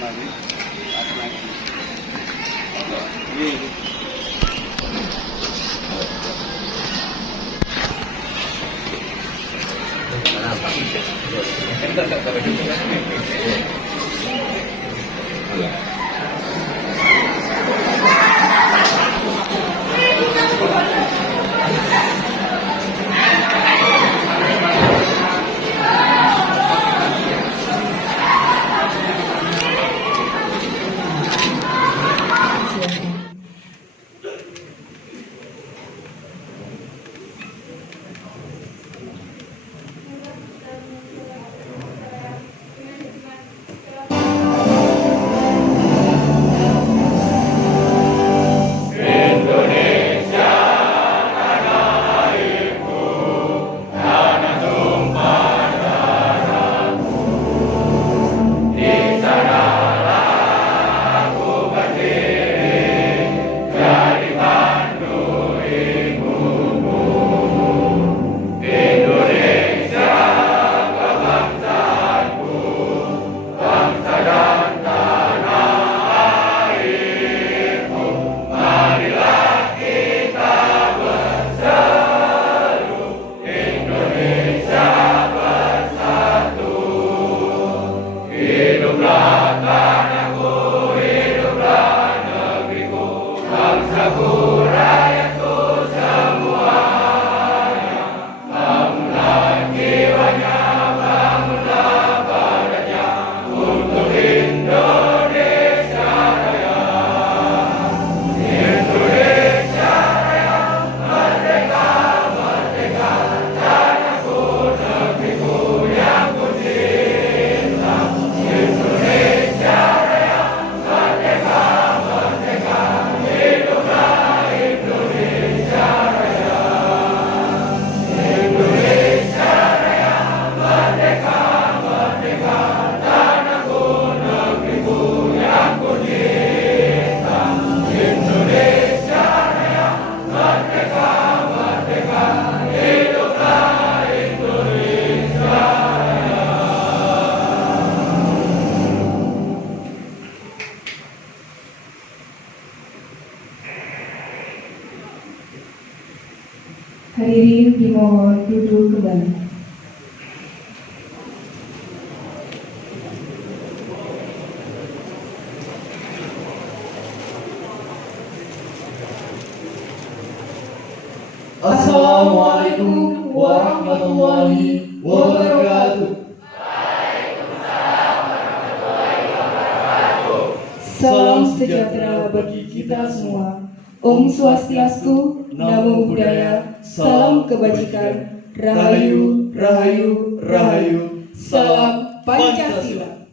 maghrib at maghrib. Ini. Hadirin dimohon duduk kembali. Assalamualaikum warahmatullahi wabarakatuh. Salam sejahtera bagi kita semua. Om Swastiastu, Namo Buddhaya, salam kebajikan, Rahayu, Rahayu, Rahayu, salam Pancasila.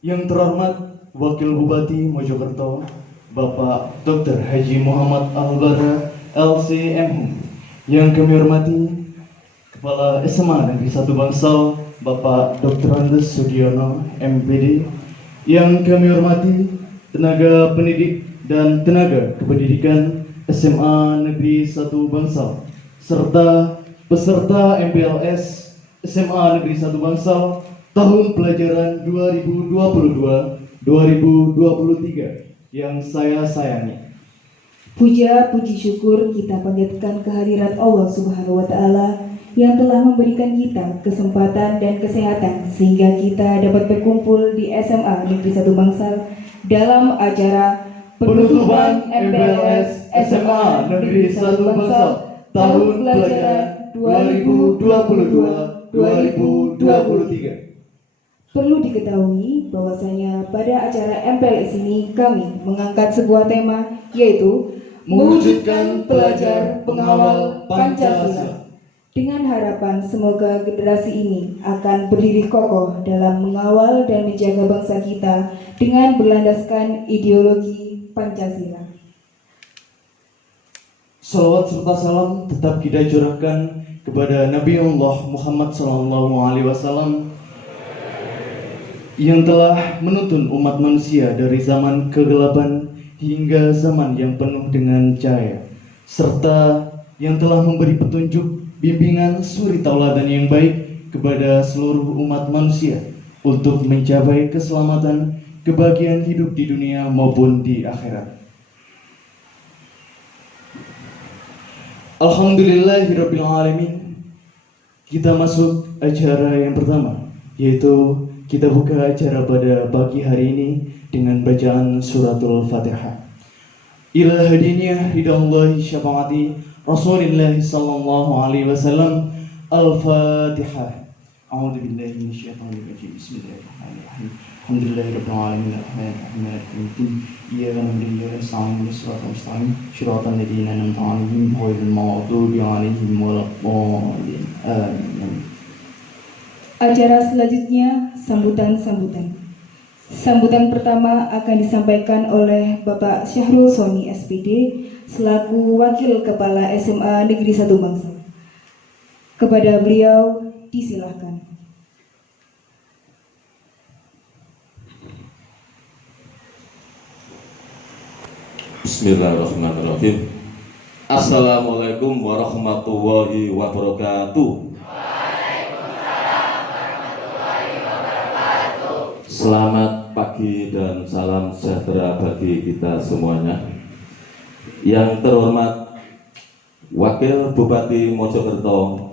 Yang terhormat Wakil Bupati Mojokerto, Bapak Dr. Haji Muhammad Al-Bara, LCM. Yang kami hormati Kepala SMA Negeri 1 Bangsal, Bapak Dr. Andes Sugiono, MPD. Yang kami hormati tenaga pendidik dan tenaga kependidikan SMA Negeri 1 Bangsal, serta peserta MPLS SMA Negeri 1 Bangsal tahun pelajaran 2022-2023 yang saya sayangi. Puja puji syukur kita panjatkan kehadirat Allah Subhanahu wa taala yang telah memberikan kita kesempatan dan kesehatan sehingga kita dapat berkumpul di SMA Negeri 1 Bangsal dalam acara Penutupan MPLS SMA Negeri 1 Bangsal tahun pelajaran 2022-2023. Perlu diketahui bahwasanya pada acara MPLS ini kami mengangkat sebuah tema, yaitu mewujudkan pelajar pengawal Pancasila, dengan harapan semoga generasi ini akan berdiri kokoh dalam mengawal dan menjaga bangsa kita dengan berlandaskan ideologi Pancasila. Salawat serta salam tetap kita curahkan kepada Nabi Allah Muhammad SAW yang telah menuntun umat manusia dari zaman kegelapan hingga zaman yang penuh dengan cahaya, serta yang telah memberi petunjuk, bimbingan, suri tauladan yang baik kepada seluruh umat manusia, untuk mencapai keselamatan, kebahagiaan hidup di dunia maupun di akhirat. Alhamdulillahirabbil alamin. Kita masuk acara yang pertama, yaitu kita buka acara pada pagi hari ini dengan bacaan suratul Fatihah. Ila hadiniyah ridallahi syafaati Rasulillah sallallahu alaihi wasallam. Al-Fatihah. A'udzu billahi minasyaitonir rajim. Bismillahirrahmanirrahim. Alhamdulillahirabbil alamin arrahmanirrahim maliki yaumiddin. Iyyaka na'budu wa iyyaka nasta'in ihdinas siratal mustaqim siratal ladzina an'amta 'alaihim ghairil maghdubi 'alaihim waladdallin. Amin. Acara selanjutnya sambutan-sambutan. Sambutan pertama akan disampaikan oleh Bapak Syahrul Soni SPD selaku Wakil Kepala SMA Negeri 1 Bangsal. Kepada beliau disilahkan. Bismillahirrahmanirrahim. Assalamualaikum warahmatullahi wabarakatuh. Selamat pagi dan salam sejahtera bagi kita semuanya. Yang terhormat Wakil Bupati Mojokerto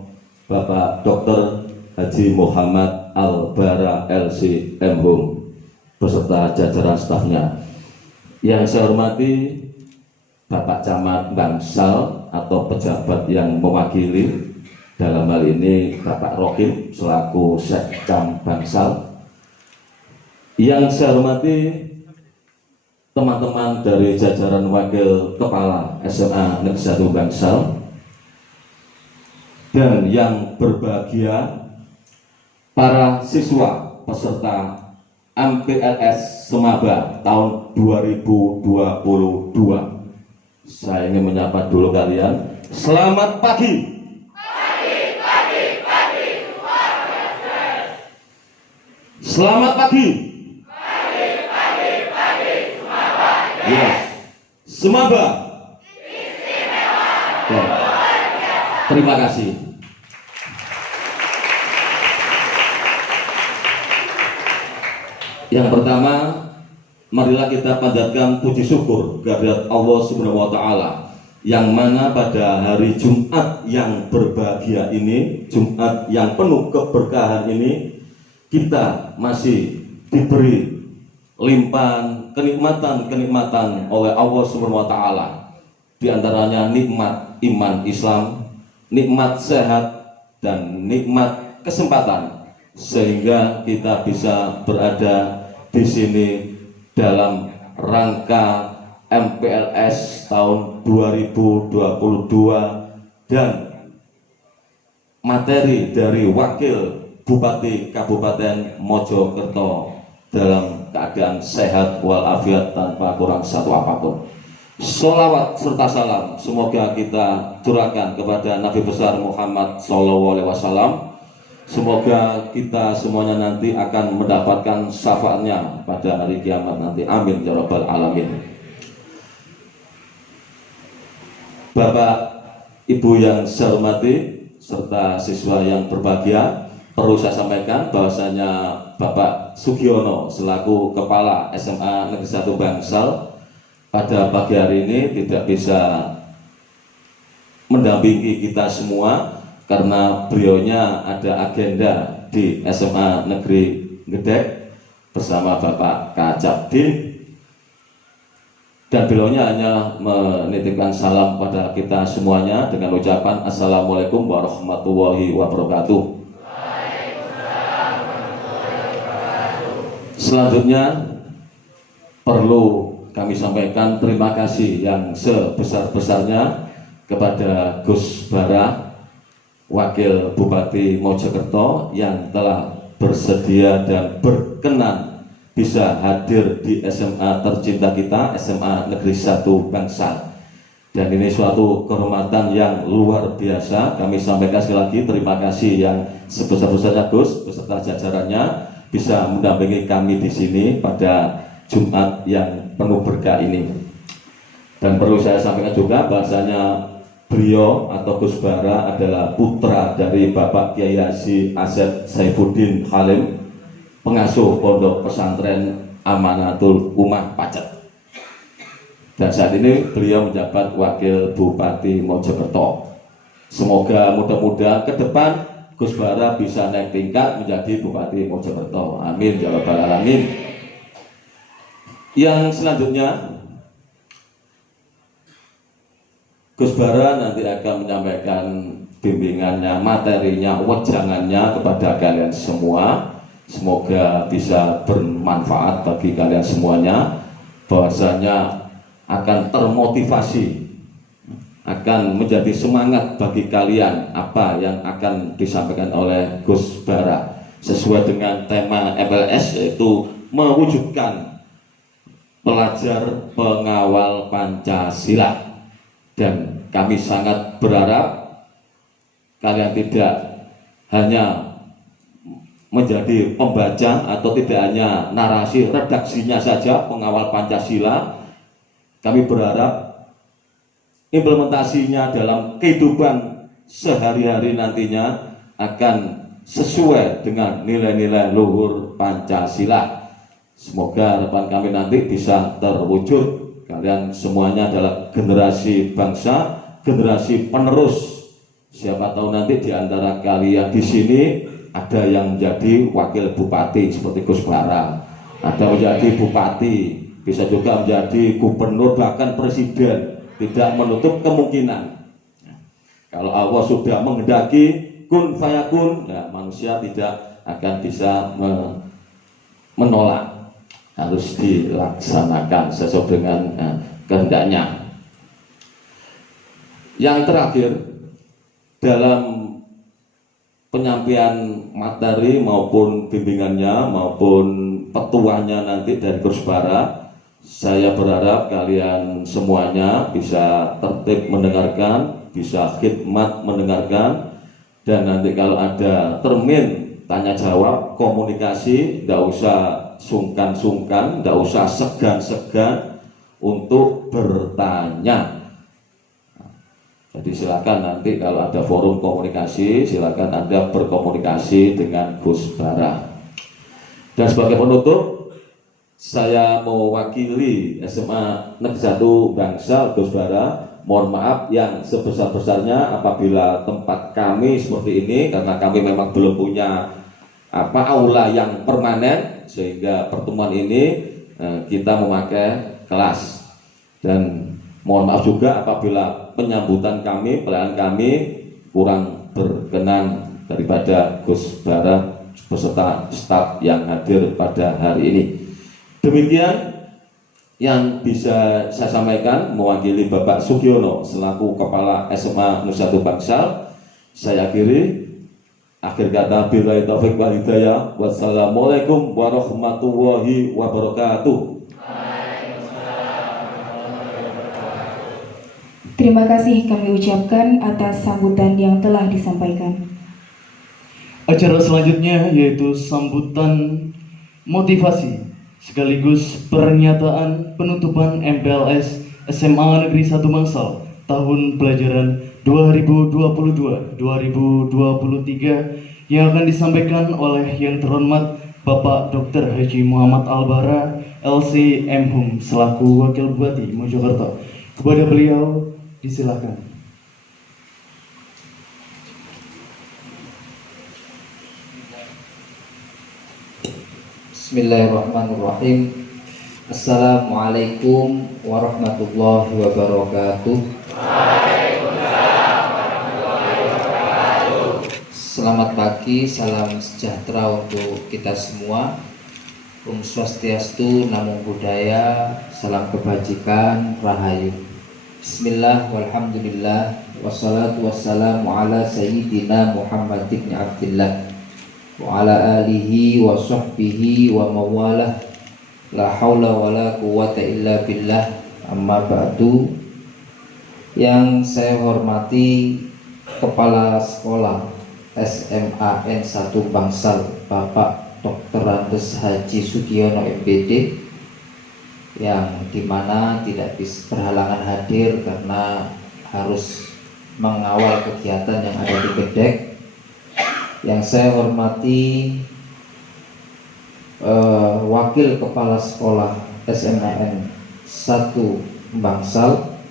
Bapak Dr. Haji Muhammad Al-Bara LC MHum beserta jajaran stafnya. Yang saya hormati Bapak Camat Bangsal atau pejabat yang mewakili, dalam hal ini Bapak Rokim selaku Sekcam Bangsal. Yang saya hormati teman-teman dari jajaran Wakil Kepala SMA Negeri 1 Bangsal, dan yang berbahagia para siswa peserta MPLS Semaba tahun 2022. Saya ingin menyapa dulu kalian. Selamat pagi. Selamat pagi. Yes. Semaba. Terima kasih. Yang pertama, marilah kita panjatkan puji syukur kehadirat Allah Subhanahu wa taala, yang mana pada hari Jumat yang berbahagia ini, Jumat yang penuh keberkahan ini, kita masih diberi limpahan kenikmatan oleh Allah Subhanahu wa taala. Di antaranya nikmat iman Islam, nikmat sehat, dan nikmat kesempatan, sehingga kita bisa berada di sini dalam rangka MPLS tahun 2022 dan materi dari Wakil Bupati Kabupaten Mojokerto dalam keadaan sehat walafiat tanpa kurang satu apapun. Sholawat serta salam semoga kita curahkan kepada Nabi besar Muhammad SAW. Semoga kita semuanya nanti akan mendapatkan syafaatnya pada hari kiamat nanti. Amin ya rabbal alamin. Bapak, Ibu yang saya hormati serta siswa yang berbahagia, perlu saya sampaikan bahwasanya Bapak Sugiono selaku Kepala SMA Negeri 1 Bangsal pada pagi hari ini tidak bisa mendampingi kita semua karena beliaunya ada agenda di SMA Negeri Gedek bersama Bapak Kacabdin, dan beliaunya hanya menitipkan salam pada kita semuanya dengan ucapan Assalamualaikum warahmatullahi wabarakatuh. Selanjutnya perlu kami sampaikan terima kasih yang sebesar-besarnya kepada Gus Bara, Wakil Bupati Mojokerto, yang telah bersedia dan berkenan bisa hadir di SMA tercinta kita, SMA Negeri 1 Bangsal. Dan ini suatu kehormatan yang luar biasa. Kami sampaikan sekali lagi terima kasih yang sebesar-besarnya Gus beserta jajarannya bisa mendampingi kami di sini pada Jumat yang penuh berkah ini. Dan perlu saya sampaikan juga bahasanya beliau atau Gus Bara adalah putra dari Bapak Kiai Haji Asep Saifuddin Halim pengasuh Pondok Pesantren Amanatul Ummah Pacet. Dan saat ini beliau menjabat Wakil Bupati Mojokerto. Semoga mudah-mudahan ke depan Gus Bara bisa naik tingkat menjadi Bupati Mojokerto. Amin ya rabbal alamin. Yang selanjutnya, Gus Bara nanti akan menyampaikan bimbingannya, materinya, wejangannya kepada kalian semua. Semoga bisa bermanfaat bagi kalian semuanya, bahwasanya akan termotivasi, akan menjadi semangat bagi kalian apa yang akan disampaikan oleh Gus Bara sesuai dengan tema MPLS, yaitu mewujudkan pelajar pengawal Pancasila. Dan kami sangat berharap kalian tidak hanya menjadi pembaca atau tidak hanya narasi redaksinya saja pengawal Pancasila. Kami berharap implementasinya dalam kehidupan sehari-hari nantinya akan sesuai dengan nilai-nilai luhur Pancasila. Semoga harapan kami nanti bisa terwujud. Kalian semuanya adalah generasi bangsa, generasi penerus. Siapa tahu nanti di antara kalian di sini ada yang menjadi wakil bupati seperti Gus Bara, ada menjadi bupati, bisa juga menjadi gubernur, bahkan presiden. Tidak menutup kemungkinan. Kalau Allah sudah menghendaki kun fayakun, ya, manusia tidak akan bisa menolak. Harus dilaksanakan sesuai dengan kehendaknya. Yang terakhir, dalam penyampaian materi maupun bimbingannya maupun petuahnya nanti dari Gus Bara, saya berharap kalian semuanya bisa tertib mendengarkan, bisa khidmat mendengarkan, dan nanti kalau ada termin tanya jawab, komunikasi, tidak usah sungkan-sungkan, tidak usah segan-segan untuk bertanya. Jadi silakan nanti kalau ada forum komunikasi, silakan Anda berkomunikasi dengan Gus Bara. Dan sebagai penutup, saya mewakili SMA Negeri 1 Bangsal Gus Bara. Mohon maaf yang sebesar-besarnya apabila tempat kami seperti ini, karena kami memang belum punya aula yang permanen, sehingga pertemuan ini kita memakai kelas. Dan mohon maaf juga apabila penyambutan kami, pelayanan kami kurang berkenan daripada Gus Bara beserta staf yang hadir pada hari ini. Demikian yang bisa saya sampaikan mewakili Bapak Sugiono selaku Kepala SMA Negeri 1 Bangsal. Saya akhiri. Akhir kata, billahi taufiq wal hidayah. Wassalamualaikum warahmatullahi wabarakatuh. Terima kasih kami ucapkan atas sambutan yang telah disampaikan. Acara selanjutnya yaitu sambutan motivasi sekaligus pernyataan penutupan MPLS SMA Negeri 1 Bangsal tahun pelajaran 2022-2023 yang akan disampaikan oleh yang terhormat Bapak Dr. Haji Muhammad Albara LC MHum selaku Wakil Bupati Mojokerto. Kepada beliau disilakan. Bismillahirrahmanirrahim. Assalamualaikum warahmatullahi wabarakatuh. Selamat pagi, salam sejahtera untuk kita semua. Om Swastiastu, Namo Buddhaya, salam kebajikan, rahayu. Bismillah, walhamdulillah, wassalatu wassalamu ala sayyidina Muhammad ibn Abdillah wa ala alihi wa sahbihi wa mawalah, la hawla wa la quwata illa billah, amma ba'du. Yang saya hormati Kepala Sekolah SMA N1 Bangsal Bapak Dr. Andes Haji Sugiono MPD, yang dimana tidak bisa berhalangan hadir karena harus mengawal kegiatan yang ada di Gedek. Yang saya hormati Wakil Kepala Sekolah SMAN 1 Bangsal,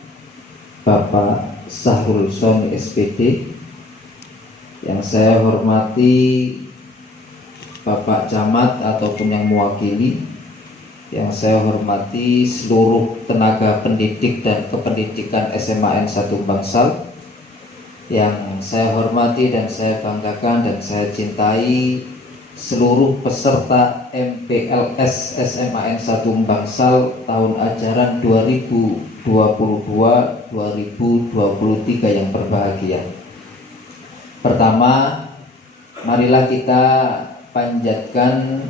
Bapak Sahrul Soni SPD. Yang saya hormati Bapak Camat ataupun yang mewakili. Yang saya hormati seluruh tenaga pendidik dan kependidikan SMAN 1 Bangsal. Yang saya hormati dan saya banggakan dan saya cintai seluruh peserta MPLS SMAN 1 Bangsal tahun ajaran 2022-2023 yang berbahagia. Pertama, marilah kita panjatkan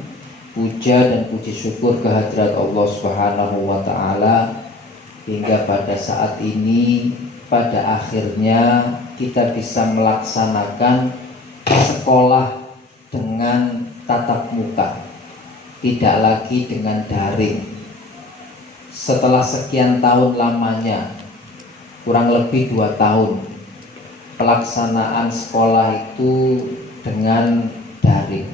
puja dan puji syukur kehadirat Allah Subhanahu wa taala hingga pada saat ini pada akhirnya kita bisa melaksanakan sekolah dengan tatap muka, tidak lagi dengan daring. Setelah sekian tahun lamanya, kurang lebih 2 tahun, pelaksanaan sekolah itu dengan daring.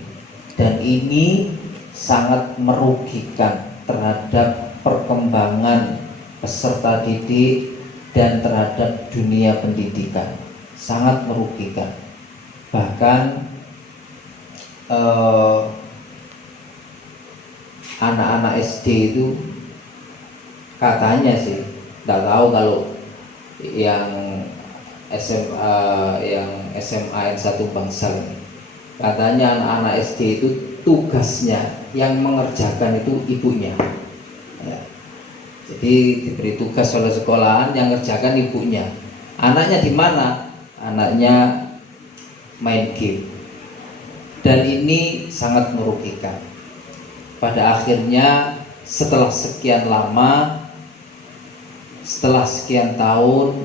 Dan ini sangat merugikan terhadap perkembangan peserta didik dan terhadap dunia pendidikan. Sangat merugikan. Bahkan anak-anak SD itu katanya sih, nggak tahu kalau yang SMA 1 Bangsal ini, katanya anak-anak SD itu tugasnya yang mengerjakan itu ibunya ya. Jadi diberi tugas oleh sekolahan, yang mengerjakan ibunya. Anaknya di mana? Anaknya main game. Dan ini sangat merugikan. Pada akhirnya setelah sekian lama, setelah sekian tahun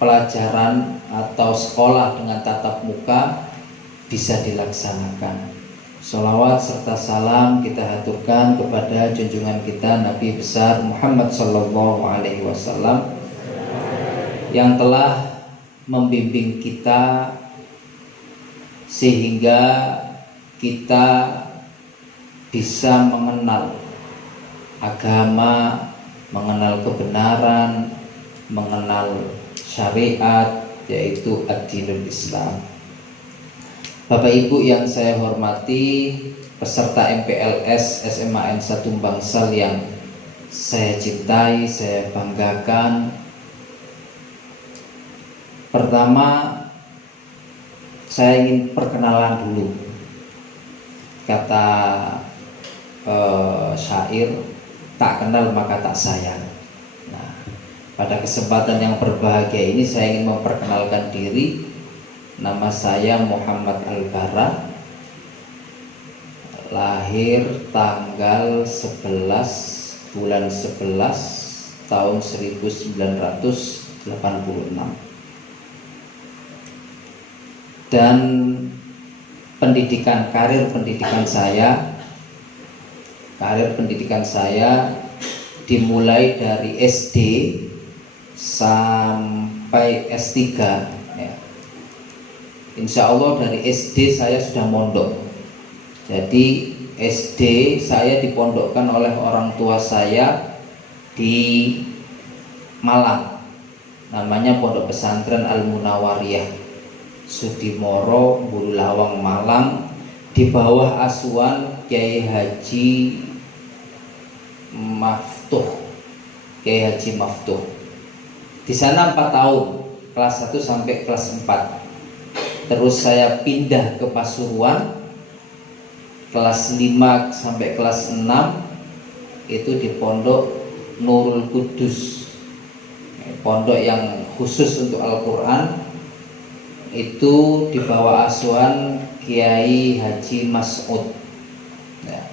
pelajaran atau sekolah dengan tatap muka bisa dilaksanakan. Sholawat serta salam kita haturkan kepada junjungan kita Nabi besar Muhammad SAW yang telah membimbing kita sehingga kita bisa mengenal agama, mengenal kebenaran, mengenal syariat, yaitu ad-dinul Islam. Bapak Ibu yang saya hormati, peserta MPLS SMAN 1 Bangsal yang saya cintai, saya banggakan. Pertama, saya ingin perkenalan dulu. Kata syair, tak kenal maka tak sayang. Nah, pada kesempatan yang berbahagia ini saya ingin memperkenalkan diri. Nama saya Muhammad Al-Bara, lahir tanggal 11 bulan 11 tahun 1986. Dan karir pendidikan saya dimulai dari SD sampai S3 ya. Insya Allah dari SD saya sudah mondok. Jadi SD saya dipondokkan oleh orang tua saya di Malang, namanya Pondok Pesantren Al-Munawariyah Sudimoro, Bulawang, Malang, di bawah asuhan Kiai Haji Maftuh. Di sana 4 tahun, kelas 1 sampai kelas 4. Terus saya pindah ke Pasuruan, kelas 5 sampai kelas 6 itu di Pondok Nurul Kudus, pondok yang khusus untuk Al-Quran. Itu di bawah asuhan Kiai Haji Mas'ud ya.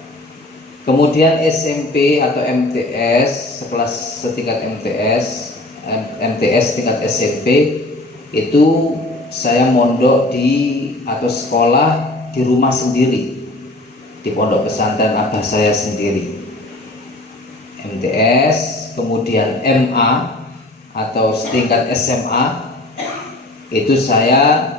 Kemudian SMP atau MTS, setingkat MTS tingkat SMP, itu saya mondok atau sekolah di rumah sendiri, di pondok pesantren abah saya sendiri. MTS, kemudian MA atau setingkat SMA, itu saya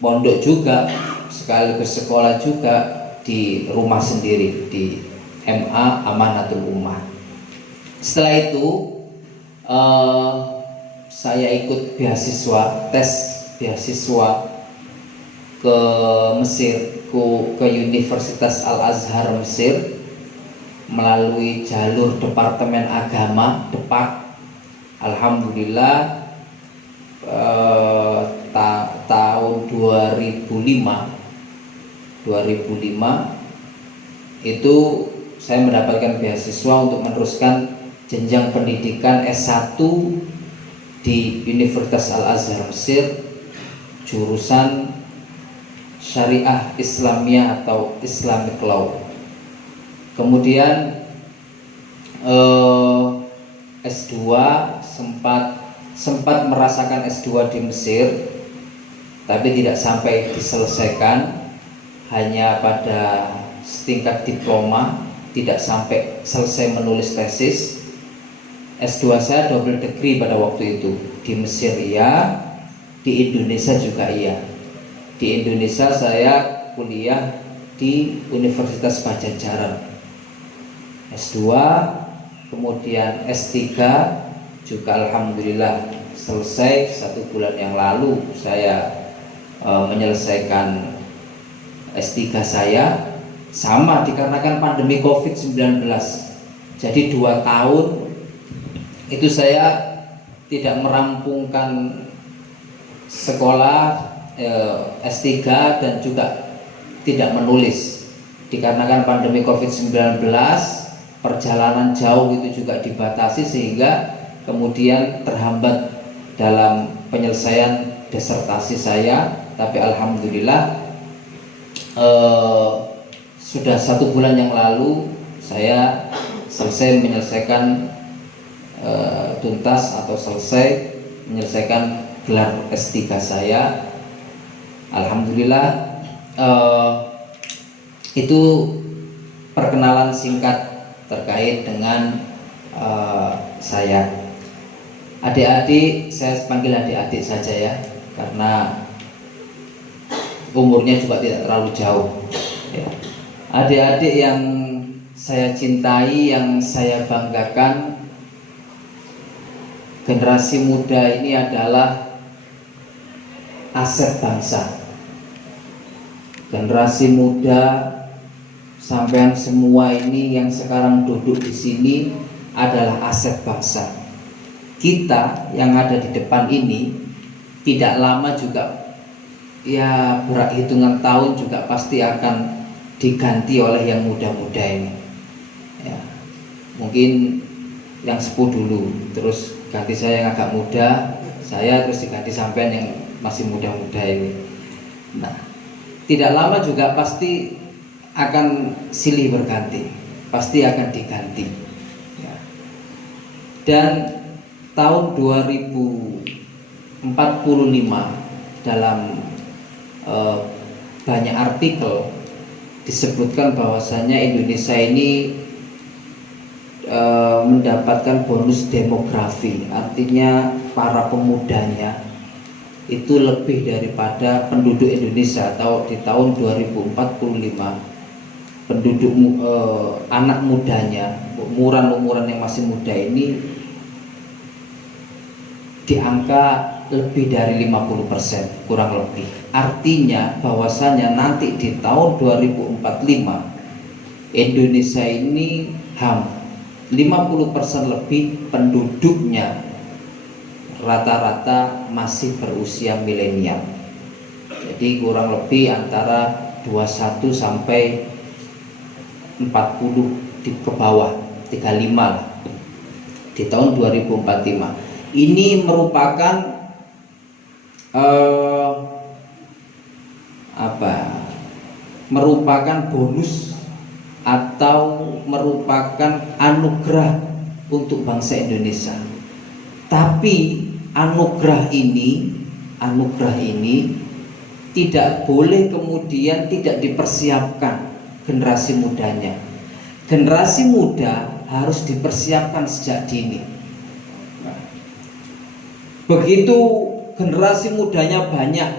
pondok juga, sekaligus sekolah juga di rumah sendiri di MA Amanatul Ummah. Setelah itu saya ikut tes beasiswa ke Mesir, ke Universitas Al Azhar Mesir melalui jalur Departemen Agama DEPAK. Alhamdulillah tahun 2005 itu saya mendapatkan beasiswa untuk meneruskan jenjang pendidikan S1 di Universitas Al Azhar Mesir, jurusan Syariah Islamiyah atau Islamic Law. Kemudian S2 sempat merasakan S2 di Mesir, tapi tidak sampai diselesaikan, hanya pada setingkat diploma, tidak sampai selesai menulis tesis. S2 saya double degree pada waktu itu, di Mesir iya, di Indonesia juga iya. Di Indonesia saya kuliah di Universitas Padjadjaran S2, kemudian S3 juga alhamdulillah selesai 1 bulan yang lalu. Saya menyelesaikan S3 saya, sama dikarenakan pandemi COVID-19. Jadi 2 tahun itu saya tidak merampungkan sekolah S3 dan juga tidak menulis dikarenakan pandemi COVID-19. Perjalanan jauh itu juga dibatasi, sehingga kemudian terhambat dalam penyelesaian disertasi saya. Tapi alhamdulillah sudah 1 bulan yang lalu saya selesai menyelesaikan tuntas atau selesai menyelesaikan gelar S3 saya. Alhamdulillah. Itu perkenalan singkat terkait dengan saya. Adik-adik, saya panggil adik-adik saja ya, karena umurnya juga tidak terlalu jauh ya. Adik-adik yang saya cintai, yang saya banggakan, generasi muda ini adalah aset bangsa. Generasi muda, sampean semua ini yang sekarang duduk di sini adalah aset bangsa. Kita yang ada di depan ini tidak lama juga, ya berhitungan tahun juga pasti akan diganti oleh yang muda-muda ini ya. Mungkin yang sepuh dulu, terus ganti saya yang agak muda, saya terus diganti sampean yang masih muda-muda ini. Nah, tidak lama juga pasti akan silih berganti, pasti akan diganti ya. Dan tahun 2045 dalam banyak artikel disebutkan bahwasanya Indonesia ini mendapatkan bonus demografi, artinya para pemudanya itu lebih daripada penduduk Indonesia. Atau di tahun 2045 penduduk anak mudanya, umuran yang masih muda ini di angka lebih dari 50%, kurang lebih. Artinya bahwasanya nanti di tahun 2045 Indonesia ini 50% lebih penduduknya rata-rata masih berusia milenial. Jadi kurang lebih antara 21 sampai 40 ke bawah, 35 lah, di tahun 2045. Ini merupakan merupakan bonus atau merupakan anugerah untuk bangsa Indonesia. Tapi anugerah ini tidak boleh kemudian tidak dipersiapkan generasi mudanya. Generasi muda harus dipersiapkan sejak dini. Begitu generasi mudanya banyak,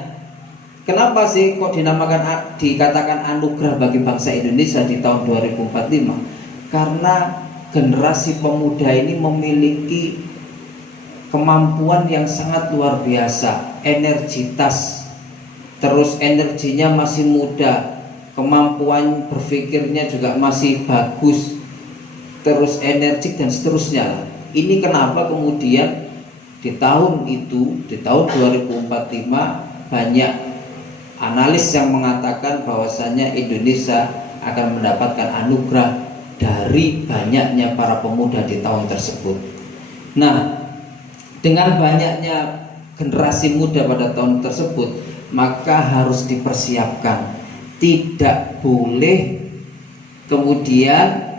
Kenapa sih kok dikatakan anugerah bagi bangsa Indonesia di tahun 2045? Karena generasi pemuda ini memiliki kemampuan yang sangat luar biasa, energitas, terus energinya masih muda, kemampuan berpikirnya juga masih bagus, terus energik dan seterusnya. Ini kenapa kemudian di tahun itu, di tahun 2045 banyak analis yang mengatakan bahwasanya Indonesia akan mendapatkan anugerah dari banyaknya para pemuda di tahun tersebut. Nah, dengan banyaknya generasi muda pada tahun tersebut, maka harus dipersiapkan. Tidak boleh kemudian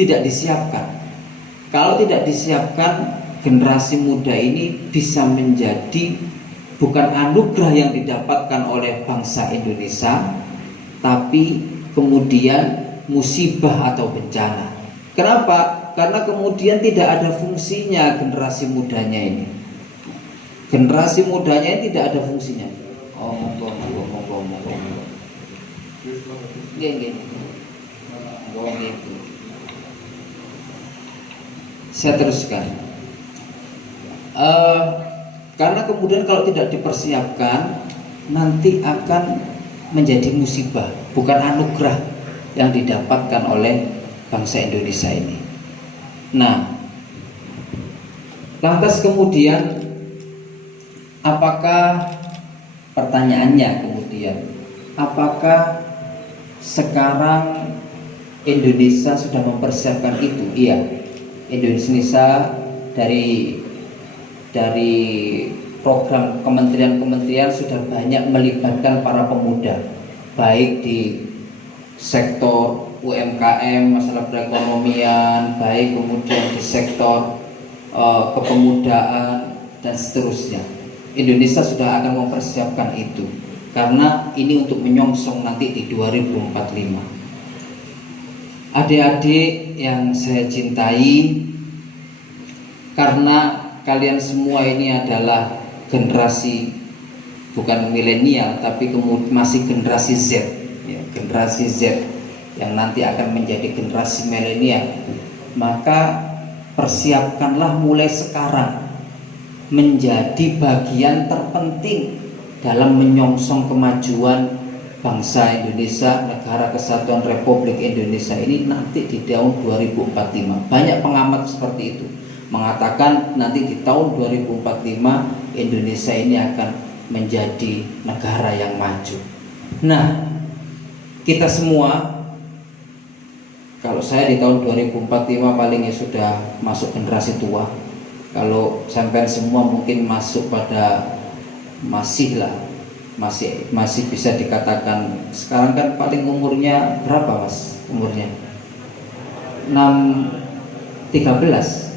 tidak disiapkan. Kalau tidak disiapkan, generasi muda ini bisa menjadi bukan anugerah yang didapatkan oleh bangsa Indonesia, tapi kemudian musibah atau bencana. Kenapa? Karena kemudian tidak ada fungsinya generasi mudanya ini. Generasi mudanya ini tidak ada fungsinya. Oh, monggo. Nggih. Saya teruskan. Karena kemudian kalau tidak dipersiapkan, nanti akan menjadi musibah, bukan anugerah yang didapatkan oleh bangsa Indonesia ini. Nah, lantas kemudian apakah, pertanyaannya kemudian, apakah sekarang Indonesia sudah mempersiapkan itu? Iya, Indonesia dari program kementerian-kementerian sudah banyak melibatkan para pemuda, baik di sektor UMKM, masalah perekonomian, baik kemudian di sektor kepemudaan dan seterusnya. Indonesia sudah akan mempersiapkan itu karena ini untuk menyongsong nanti di 2045. Adik-adik yang saya cintai, karena kalian semua ini adalah generasi bukan milenial tapi masih generasi Z, ya, generasi Z yang nanti akan menjadi generasi milenial. Maka persiapkanlah mulai sekarang menjadi bagian terpenting dalam menyongsong kemajuan bangsa Indonesia, Negara Kesatuan Republik Indonesia ini nanti di tahun 2045. Banyak pengamat seperti itu mengatakan nanti di tahun 2045 Indonesia ini akan menjadi negara yang maju. Nah, kita semua, kalau saya di tahun 2045 paling ya sudah masuk generasi tua. Kalau sampai semua mungkin masuk pada masih bisa dikatakan, sekarang kan paling umurnya berapa Mas? Umurnya 13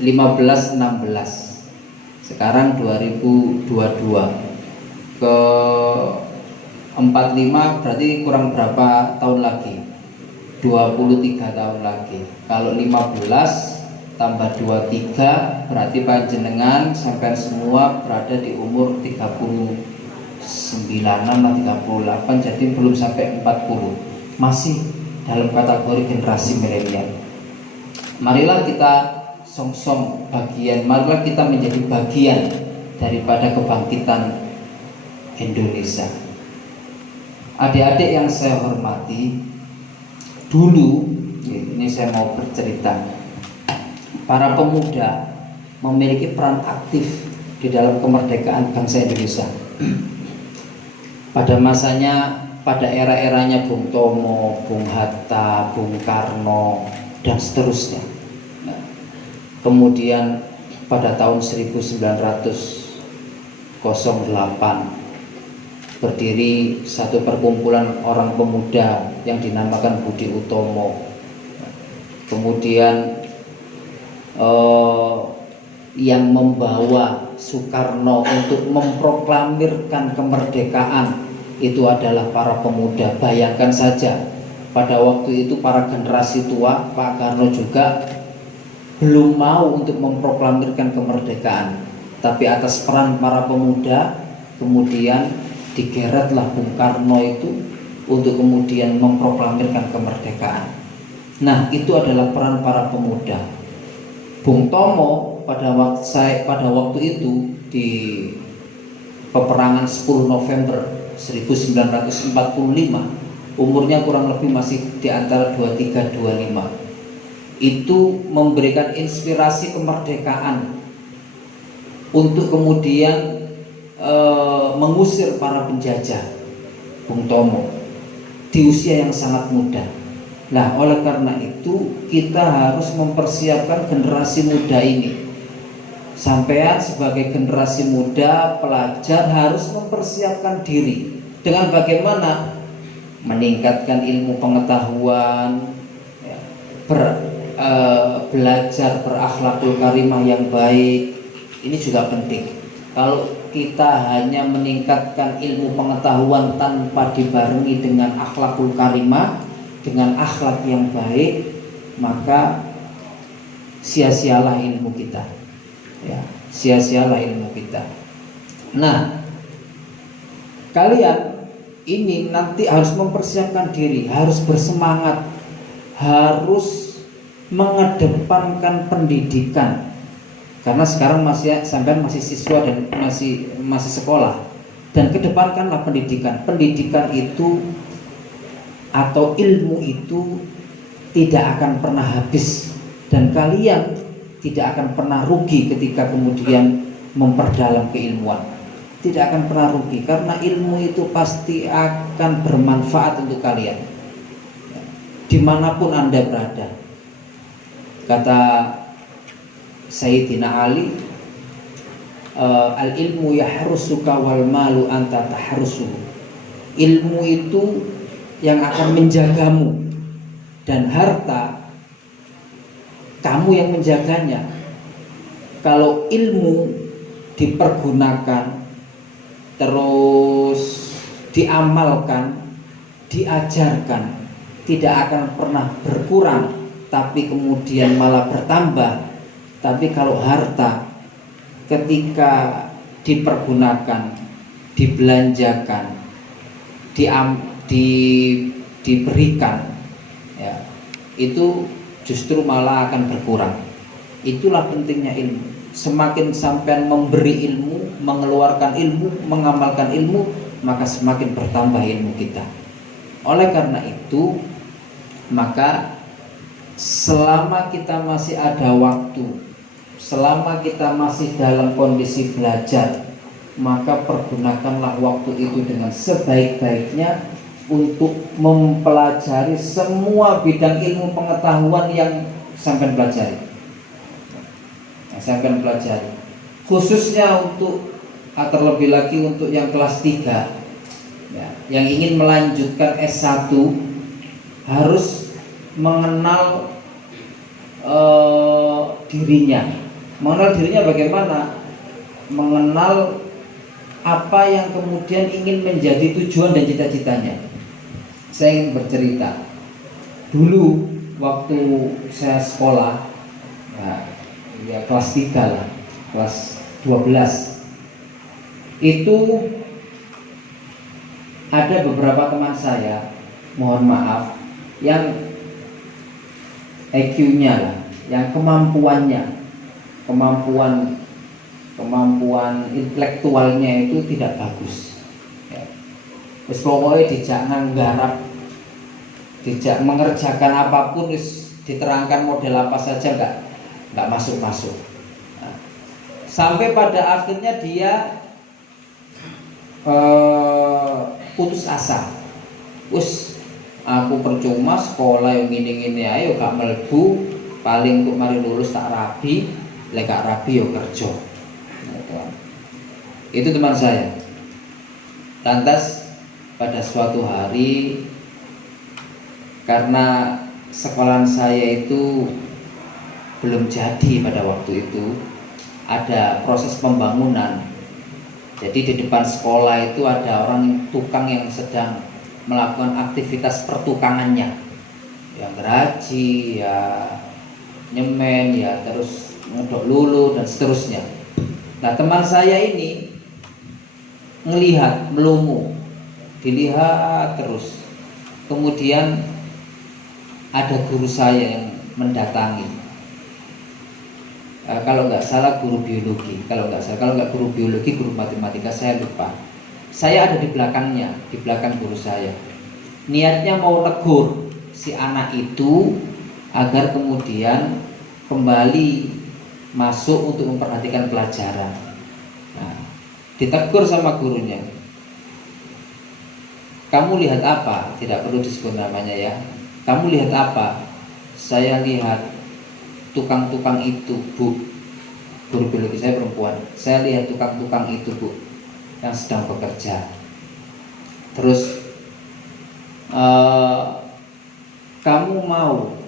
15 16. Sekarang 2022 ke 45 berarti kurang berapa tahun lagi? 23 tahun lagi. Kalau 15 tambah 23 berarti panjenengan sampai semua berada di umur 39an atau 38, jadi belum sampai 40. Masih dalam kategori generasi milenial. Marilah kita song-song bagian, marilah kita menjadi bagian daripada kebangkitan Indonesia. Adik-adik yang saya hormati, dulu ini saya mau bercerita, para pemuda memiliki peran aktif di dalam kemerdekaan bangsa Indonesia. Pada masanya, pada era-eranya Bung Tomo, Bung Hatta, Bung Karno, dan seterusnya. Nah, kemudian pada tahun 1908 berdiri satu perkumpulan orang pemuda yang dinamakan Budi Utomo. Kemudian yang membawa Soekarno untuk memproklamirkan kemerdekaan itu adalah para pemuda. Bayangkan saja, pada waktu itu para generasi tua, Pak Karno juga belum mau untuk memproklamirkan kemerdekaan, tapi atas peran para pemuda kemudian digeretlah Bung Karno itu untuk kemudian memproklamirkan kemerdekaan. Nah, itu adalah peran para pemuda. Bung Tomo pada waktu itu di peperangan 10 November 1945, umurnya kurang lebih masih di antara 23-25. Itu memberikan inspirasi kemerdekaan untuk kemudian mengusir para penjajah. Bung Tomo di usia yang sangat muda. Nah, oleh karena itu kita harus mempersiapkan generasi muda ini. Sampean sebagai generasi muda, pelajar harus mempersiapkan diri dengan bagaimana meningkatkan ilmu pengetahuan, ya, belajar berakhlakul karimah yang baik. Ini juga penting. Kalau kita hanya meningkatkan ilmu pengetahuan tanpa dibarengi dengan akhlakul karimah, dengan akhlak yang baik, maka sia-sialah ilmu kita. Ya, sia-sialah ilmu kita. Nah, kalian ini nanti harus mempersiapkan diri, harus bersemangat, harus mengedepankan pendidikan. Karena sekarang sampai masih siswa dan masih sekolah, dan kedepankanlah pendidikan. Pendidikan itu atau ilmu itu tidak akan pernah habis, dan kalian tidak akan pernah rugi ketika kemudian memperdalam keilmuan. Tidak akan pernah rugi, karena ilmu itu pasti akan bermanfaat untuk kalian dimanapun Anda berada. Kata Sayyidina Ali, al ilmu yahrusuka wal malu anta tahrusuhu. Ilmu itu yang akan menjagamu, dan harta kamu yang menjaganya. Kalau ilmu dipergunakan, terus diamalkan, diajarkan, tidak akan pernah berkurang, tapi kemudian malah bertambah. Tapi kalau harta ketika dipergunakan, dibelanjakan, diberikan, ya, itu justru malah akan berkurang. Itulah pentingnya ilmu. Semakin sampean memberi ilmu, mengeluarkan ilmu, mengamalkan ilmu, maka semakin bertambah ilmu kita. Oleh karena itu, maka selama kita masih ada waktu, selama kita masih dalam kondisi belajar, maka pergunakanlah waktu itu dengan sebaik-baiknya untuk mempelajari semua bidang ilmu pengetahuan yang sampai pelajari. Sampai pelajari. Khususnya untuk terlebih lagi untuk yang kelas 3, ya, yang ingin melanjutkan S1 harus mengenal dirinya. Mengenal dirinya bagaimana? Mengenal apa yang kemudian ingin menjadi tujuan dan cita-citanya. Saya ingin bercerita. Dulu waktu saya sekolah, ya kelas 3 lah, kelas 12, itu ada beberapa teman saya, mohon maaf, yang EQ-nya lah, yang kemampuan intelektualnya itu tidak bagus. Terus pokoknya dijak nganggarap, dijak mengerjakan apapun, diterangkan model apa saja nggak masuk. Nah, sampai pada akhirnya dia putus asa. Aku percuma sekolah yang gini-gini ayo gak melebu, paling kok mari lulus tak rabi, lek gak rabi yo kerja. Itu teman saya. Lantas pada suatu hari, karena sekolahan saya itu belum jadi pada waktu itu, ada proses pembangunan. Jadi di depan sekolah itu ada orang tukang yang sedang melakukan aktivitas pertukangannya, yang geraji, ya nyemen ya, terus ngedok lulu dan seterusnya. Nah, teman saya ini ngelihat melongo, dilihat terus. Kemudian ada guru saya yang mendatangi. Kalau nggak salah guru biologi, kalau nggak guru biologi, guru matematika, saya lupa. Saya ada di belakangnya, di belakang guru saya. Niatnya mau negur si anak itu agar kemudian kembali masuk untuk memperhatikan pelajaran. Nah, ditegur sama gurunya. Kamu lihat apa? Tidak perlu disebut namanya ya. Kamu lihat apa? Saya lihat tukang-tukang itu, Bu. Guru biologi saya perempuan. Saya lihat tukang-tukang itu, Bu, yang sedang bekerja. Terus kamu mau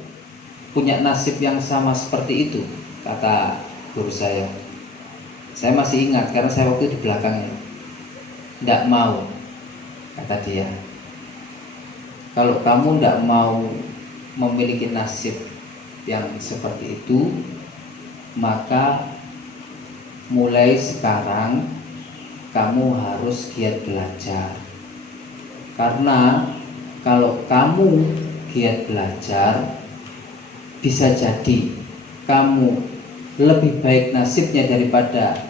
punya nasib yang sama seperti itu? Kata guru saya. Saya masih ingat karena saya waktu di belakangnya. Tidak mau, kata dia. Kalau kamu tidak mau memiliki nasib yang seperti itu, maka mulai sekarang kamu harus giat belajar. Karena kalau kamu giat belajar, bisa jadi kamu lebih baik nasibnya daripada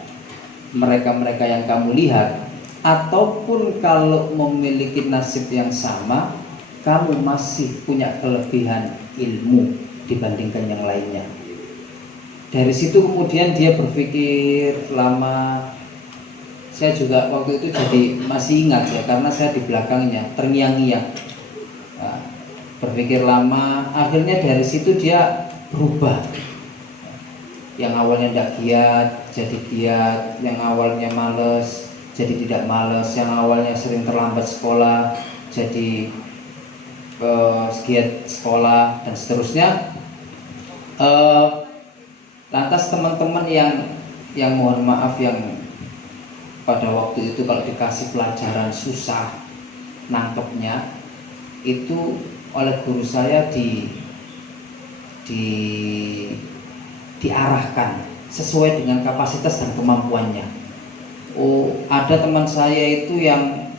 mereka-mereka yang kamu lihat. Ataupun kalau memiliki nasib yang sama, kamu masih punya kelebihan ilmu dibandingkan yang lainnya. Dari situ kemudian dia berpikir lama. Saya juga waktu itu jadi masih ingat ya, karena saya di belakangnya terngiang-ngiang. Nah, berpikir lama, akhirnya dari situ dia berubah. Yang awalnya tidak giat jadi giat, yang awalnya males jadi tidak males, yang awalnya sering terlambat sekolah jadi giat sekolah dan seterusnya. Lantas teman-teman yang mohon maaf, yang pada waktu itu kalau dikasih pelajaran susah nangkepnya, itu oleh guru saya diarahkan sesuai dengan kapasitas dan kemampuannya. Ada teman saya itu yang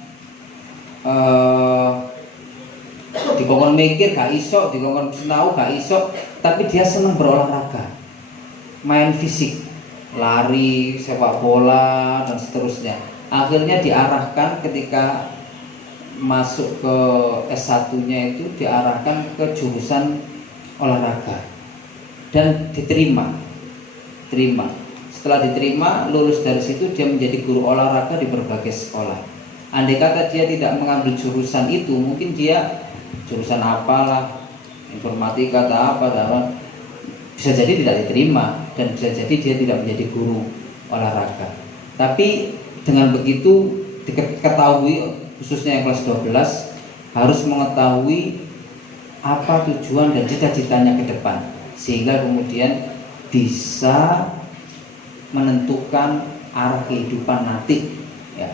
dikongkon mikir gak iso, dikongkon sinau gak iso, tapi dia senang berolahraga, main fisik, lari, sepak bola dan seterusnya. Akhirnya diarahkan ketika masuk ke S1-nya itu diarahkan ke jurusan olahraga dan diterima. Setelah diterima, lulus dari situ dia menjadi guru olahraga di berbagai sekolah. Andai kata dia tidak mengambil jurusan itu, mungkin dia jurusan apalah, informatika atau apa, bisa jadi tidak diterima dan bisa jadi dia tidak menjadi guru olahraga. Tapi dengan begitu diketahui, khususnya yang kelas 12 harus mengetahui apa tujuan dan cita-citanya ke depan, sehingga kemudian bisa menentukan arah kehidupan nanti ya,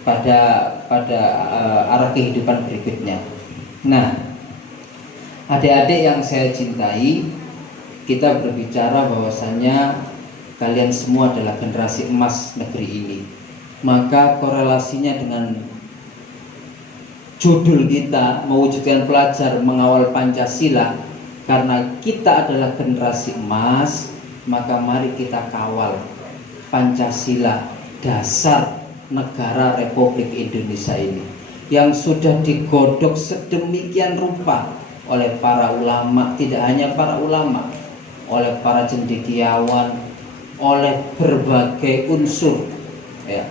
pada arah kehidupan berikutnya. Nah, adik-adik yang saya cintai, kita berbicara bahwasanya kalian semua adalah generasi emas negeri ini. Maka korelasinya dengan judul kita, mewujudkan pelajar mengawal Pancasila, karena kita adalah generasi emas, maka mari kita kawal Pancasila, dasar negara Republik Indonesia ini, yang sudah digodok sedemikian rupa oleh para ulama, tidak hanya para ulama, oleh para cendekiawan, oleh berbagai unsur ya.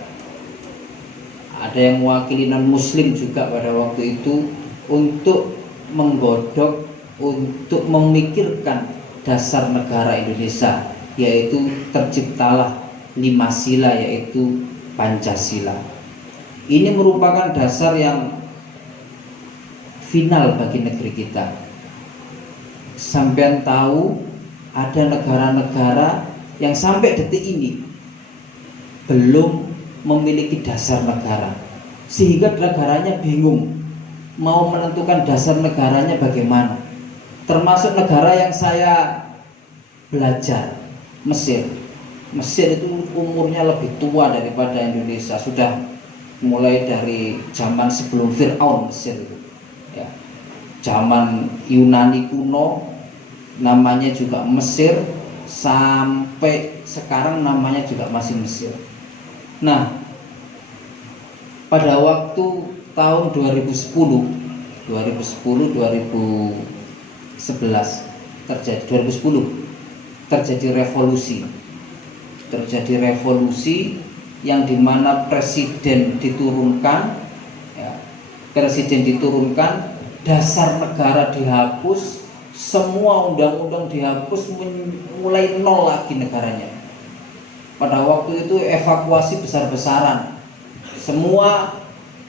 Ada yang mewakili non-muslim juga pada waktu itu untuk menggodok, untuk memikirkan dasar negara Indonesia, yaitu terciptalah 5 sila, yaitu Pancasila. Ini merupakan dasar yang final bagi negeri kita. Sampean tahu ada negara-negara yang sampai detik ini belum memiliki dasar negara, sehingga negaranya bingung mau menentukan dasar negaranya bagaimana. termasuk negara yang saya belajar, Mesir. Mesir itu umurnya lebih tua daripada Indonesia, sudah mulai dari zaman sebelum Fir'aun Mesir itu. Ya. Zaman Yunani kuno namanya juga Mesir, sampai sekarang namanya juga masih Mesir. Nah, pada waktu tahun 2011 terjadi revolusi yang dimana presiden diturunkan, dasar negara dihapus, semua undang-undang dihapus, mulai nol lagi negaranya. Pada waktu itu evakuasi besar-besaran, semua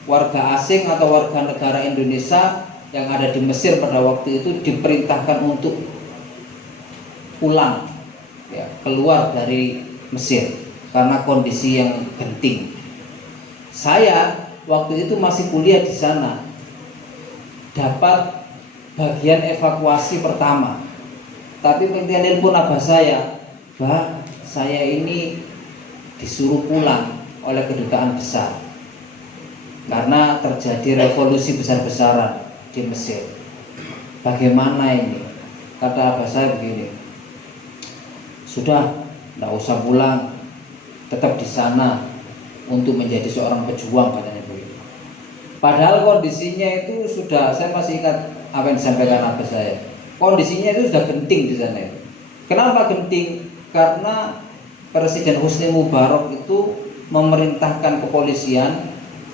warga asing atau warga negara Indonesia yang ada di Mesir pada waktu itu diperintahkan untuk pulang, ya, keluar dari Mesir karena kondisi yang genting. Saya waktu itu masih kuliah di sana, dapat bagian evakuasi pertama. Tapi pengen pun abah saya, bah, saya ini disuruh pulang oleh kedutaan besar karena terjadi revolusi besar-besaran di Mesir. Bagaimana ini? Kata abah saya begini, sudah, tidak usah pulang, tetap di sana untuk menjadi seorang pejuang, katanya begitu. Padahal kondisinya itu sudah, saya masih ingat apa yang disampaikan abah saya. Kondisinya itu sudah genting di sana. Kenapa genting? Karena Presiden Husni Mubarak itu memerintahkan kepolisian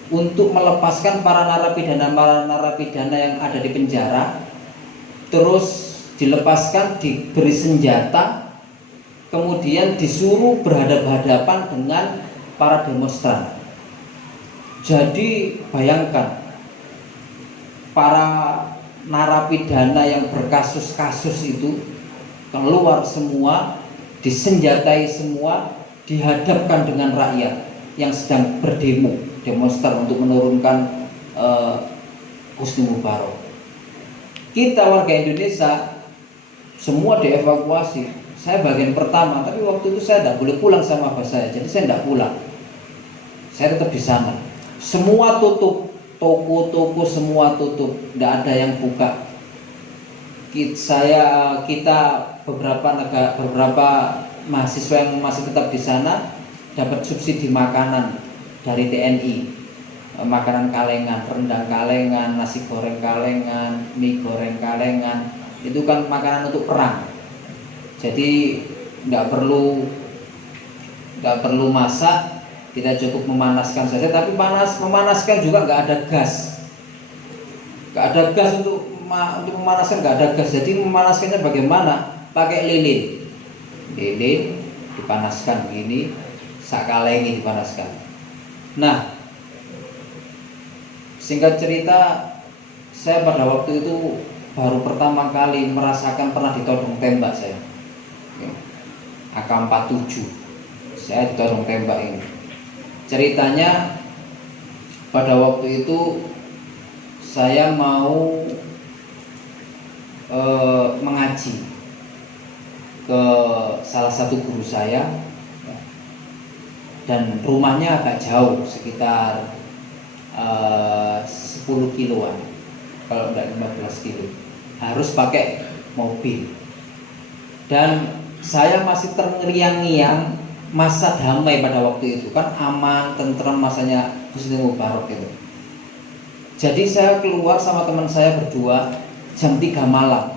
untuk melepaskan para narapidana yang ada di penjara, terus dilepaskan, diberi senjata, kemudian disuruh berhadapan-hadapan dengan para demonstran. Jadi bayangkan, para narapidana yang berkasus-kasus itu keluar semua, disenjatai semua, dihadapkan dengan rakyat yang sedang demonstran untuk menurunkan Husni Mubarak. Kita warga Indonesia semua dievakuasi. Saya bagian pertama, tapi waktu itu saya tidak boleh pulang sama abah saya, jadi saya tidak pulang. Saya tetap di sana. Semua tutup, toko-toko semua tutup, tidak ada yang buka. Kita beberapa mahasiswa yang masih tetap di sana dapat subsidi makanan dari TNI, makanan kalengan, rendang kalengan, nasi goreng kalengan, mie goreng kalengan. Itu kan makanan untuk perang. Jadi nggak perlu masak, kita cukup memanaskan saja. Tapi memanaskan juga nggak ada gas, untuk memanaskan, nggak ada gas. Jadi memanaskannya bagaimana? Pakai lilin dipanaskan begini, sakalengi dipanaskan. Nah, singkat cerita, saya pada waktu itu baru pertama kali merasakan pernah ditodong tembak saya. AK-47 saya ditodong tembak ini. Ceritanya pada waktu itu saya mau mengaji ke salah satu guru saya, dan rumahnya agak jauh, sekitar 10 kiloan, kalau enggak 15 kilo, harus pakai mobil. Dan saya masih terngiang-ngiang masa damai pada waktu itu, kan aman, tentram masanya Husni Mubarak itu. Jadi saya keluar sama teman saya berdua jam 3 malam.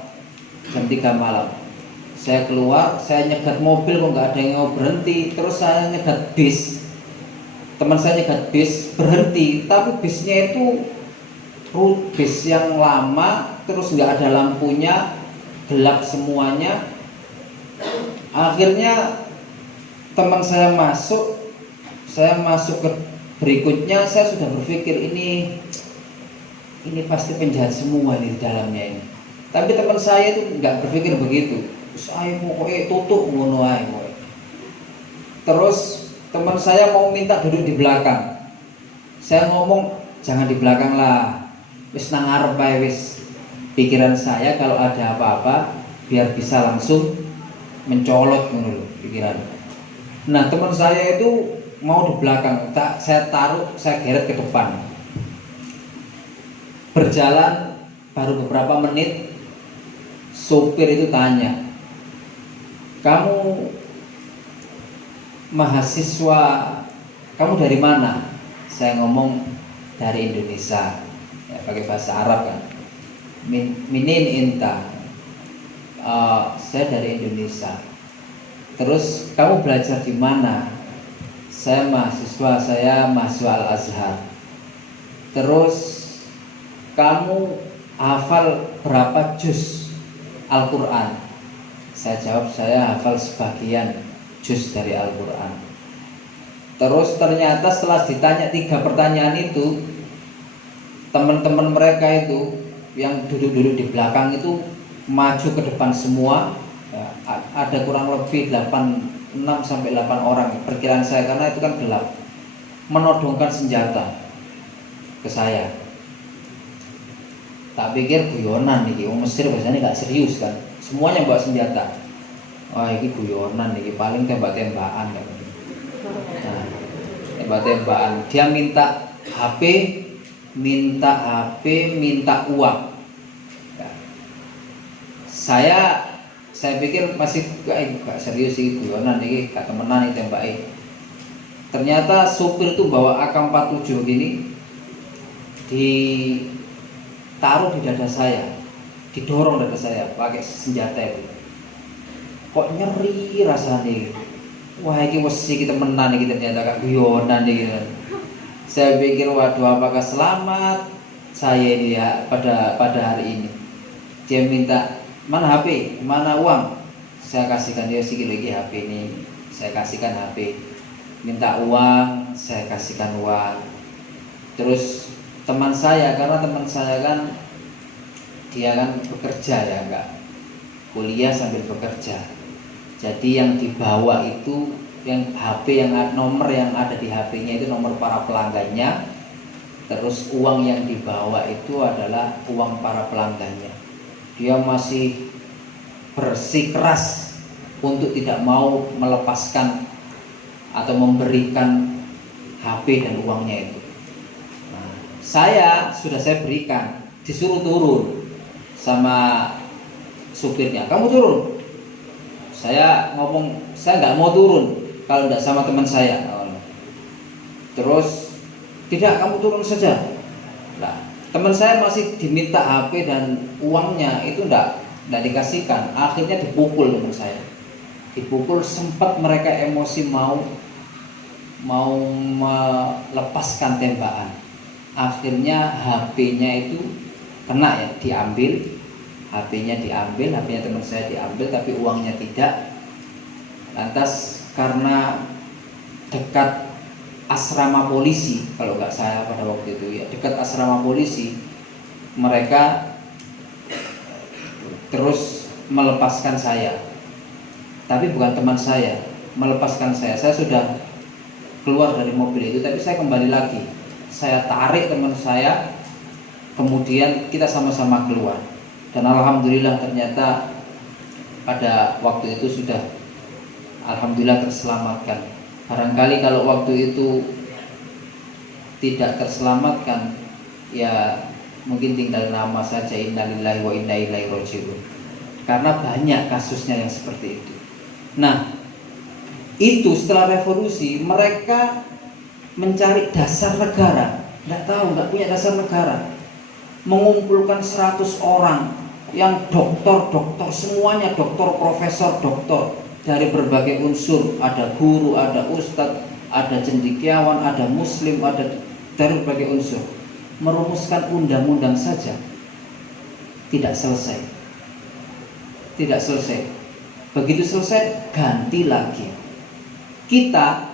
Saya keluar, saya nyegat mobil kok nggak ada yang mau berhenti. Terus saya nyegat bis, teman saya nyegat bis berhenti, tapi bisnya itu bis yang lama, terus nggak ada lampunya, gelap semuanya. Akhirnya teman saya masuk ke berikutnya. Saya sudah berpikir ini pasti penjahat semua ini di dalamnya ini. Tapi teman saya itu nggak berpikir begitu. Saya pokoknya tutup ngono ae. Terus teman saya mau minta duduk di belakang. Saya ngomong jangan di belakang lah, wis nang ngarep ae wis. pikiran saya kalau ada apa-apa biar bisa langsung mencolot gitu pikiran. Nah teman saya itu mau di belakang, saya taruh, saya geret ke depan. Berjalan baru beberapa menit, sopir itu tanya, kamu mahasiswa, kamu dari mana? Saya ngomong dari Indonesia, ya, pakai bahasa Arab kan. Minin inta, saya dari Indonesia. Terus kamu belajar di mana? Saya mahasiswa Al-Azhar. Terus kamu hafal berapa juz Al-Quran? Saya jawab, saya hafal sebagian juz dari Al-Quran. Terus ternyata setelah ditanya 3 pertanyaan itu, teman-teman mereka itu yang duduk-duduk di belakang itu maju ke depan semua, ya, ada kurang lebih 6 sampai 8 orang perkiraan saya, karena itu kan gelap, menodongkan senjata ke saya. Tak pikir guyonan nih, orang Mesir biasanya nggak serius kan, semuanya bawa senjata. Wah ini guyonan nih, paling tembak-tembakan kan. Nah, tembak-tembakan. Dia minta HP, minta uang. Ya. Saya pikir masih gak serius sih, guyonan nih, gak temenan nih tembakin. Ternyata supir itu bawa AK-47 gini, ditaruh di dada saya, didorong dada saya pakai senjata itu. Kok nyeri rasanya. Wah ini wesi kita menang nih, ternyata gak guyonan nih. Saya pikir waduh apakah selamat saya ini ya pada hari ini. Dia minta mana HP, mana uang, saya kasihkan dia sikit lagi HP ini, saya kasihkan HP. Minta uang, saya kasihkan uang. Terus teman saya, karena teman saya kan dia kan bekerja ya, enggak kuliah sambil bekerja. Jadi yang dibawa itu yang HP, yang nomor yang ada di HP-nya itu nomor para pelanggannya. Terus uang yang dibawa itu adalah uang para pelanggannya. Dia masih bersikeras untuk tidak mau melepaskan atau memberikan HP dan uangnya itu. Nah, saya berikan, disuruh turun sama supirnya, kamu turun. Saya ngomong, saya nggak mau turun kalau tidak sama teman saya. Terus tidak, kamu turun saja. Nah, teman saya masih diminta HP dan uangnya itu enggak dikasihkan. Akhirnya dipukul teman saya. Dipukul, sempat mereka emosi mau melepaskan tembakan. Akhirnya HP-nya itu kena ya, diambil. HP-nya teman saya diambil, tapi uangnya tidak. Lantas karena dekat asrama polisi, kalau nggak saya pada waktu itu ya, dekat asrama polisi, mereka terus melepaskan saya. Tapi bukan teman saya, melepaskan saya. Saya sudah keluar dari mobil itu, tapi saya kembali lagi. Saya tarik teman saya, kemudian kita sama-sama keluar. Dan alhamdulillah ternyata pada waktu itu sudah alhamdulillah terselamatkan. Barangkali kalau waktu itu tidak terselamatkan, ya mungkin tinggal nama saja, innalillahi wa inna ilaihi raji'un. Karena banyak kasusnya yang seperti itu. Nah, itu setelah revolusi mereka mencari dasar negara. Nggak punya dasar negara. Mengumpulkan 100 orang yang doktor, semuanya doktor, profesor, doktor dari berbagai unsur, ada guru, ada ustadz, ada cendekiawan, ada muslim, ada dari berbagai unsur, merumuskan undang-undang saja tidak selesai. Begitu selesai, ganti lagi. Kita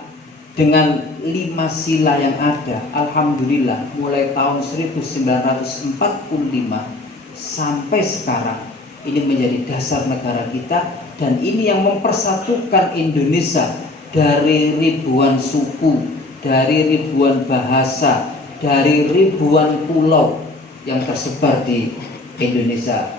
dengan 5 sila yang ada, alhamdulillah mulai tahun 1945 sampai sekarang ini menjadi dasar negara kita. Dan ini yang mempersatukan Indonesia dari ribuan suku, dari ribuan bahasa, dari ribuan pulau yang tersebar di Indonesia,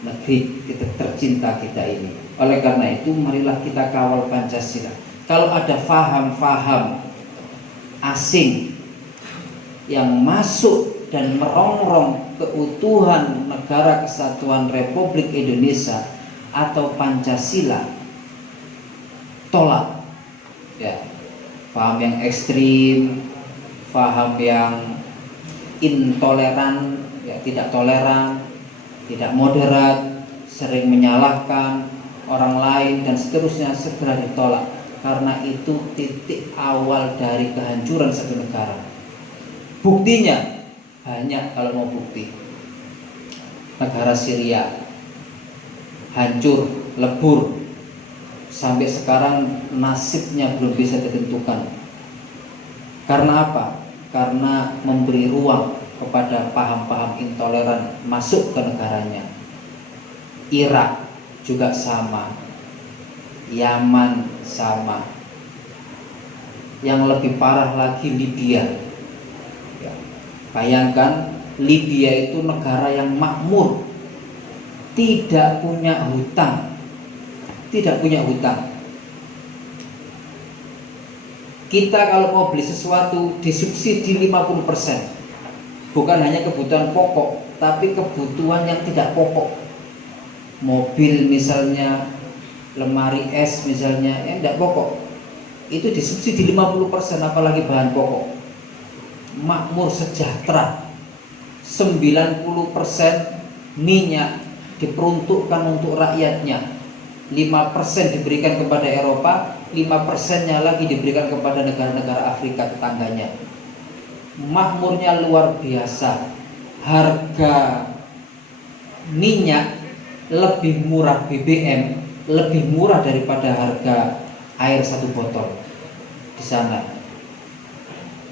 negeri kita tercinta kita ini. Oleh karena itu marilah kita kawal Pancasila. Kalau ada faham-faham asing yang masuk dan merongrong keutuhan negara kesatuan Republik Indonesia atau Pancasila, tolak. Ya, paham yang ekstrim, paham yang intoleran, ya, tidak toleran, tidak moderat, sering menyalahkan orang lain dan seterusnya, segera ditolak, karena itu titik awal dari kehancuran satu negara. Buktinya banyak. Kalau mau bukti, negara Syria hancur, lebur, sampai sekarang nasibnya belum bisa ditentukan. Karena apa? Karena memberi ruang kepada paham-paham intoleran masuk ke negaranya. Irak juga sama, Yaman sama, yang lebih parah lagi Libya. Ya, bayangkan, Libya itu negara yang makmur, tidak punya hutang, Kita kalau mau beli sesuatu disubsidi 50%. Bukan hanya kebutuhan pokok, tapi kebutuhan yang tidak pokok. Mobil misalnya, lemari es misalnya, yang tidak pokok, itu disubsidi 50%, apalagi bahan pokok. Makmur, sejahtera. 90% minyak diperuntukkan untuk rakyatnya. 5% diberikan kepada Eropa, 5%-nya lagi diberikan kepada negara-negara Afrika tetangganya. Makmurnya luar biasa. Harga minyak lebih murah, BBM lebih murah daripada harga air satu botol di sana.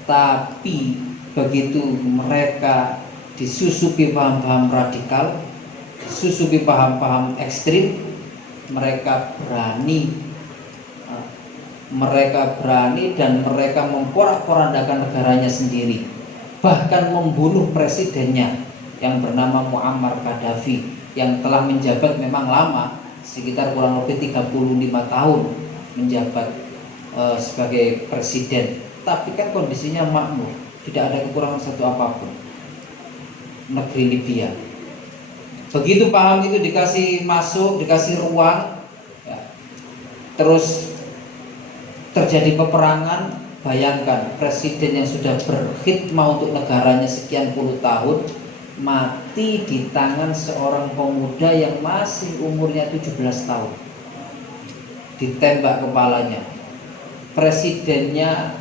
Tapi begitu mereka disusupi paham-paham radikal, disusupi paham-paham ekstrim, mereka berani dan mereka memporak-porandakan negaranya sendiri, bahkan membunuh presidennya yang bernama Muammar Gaddafi, yang telah menjabat memang lama, sekitar kurang lebih 35 tahun menjabat sebagai presiden, tapi kan kondisinya makmur, tidak ada kekurangan satu apapun negeri Libya. Begitu paham itu dikasih masuk, dikasih ruang, ya, terus terjadi peperangan. Bayangkan, presiden yang sudah berkhidmah untuk negaranya sekian puluh tahun mati di tangan seorang pemuda yang masih umurnya 17 tahun, ditembak kepalanya. Presidennya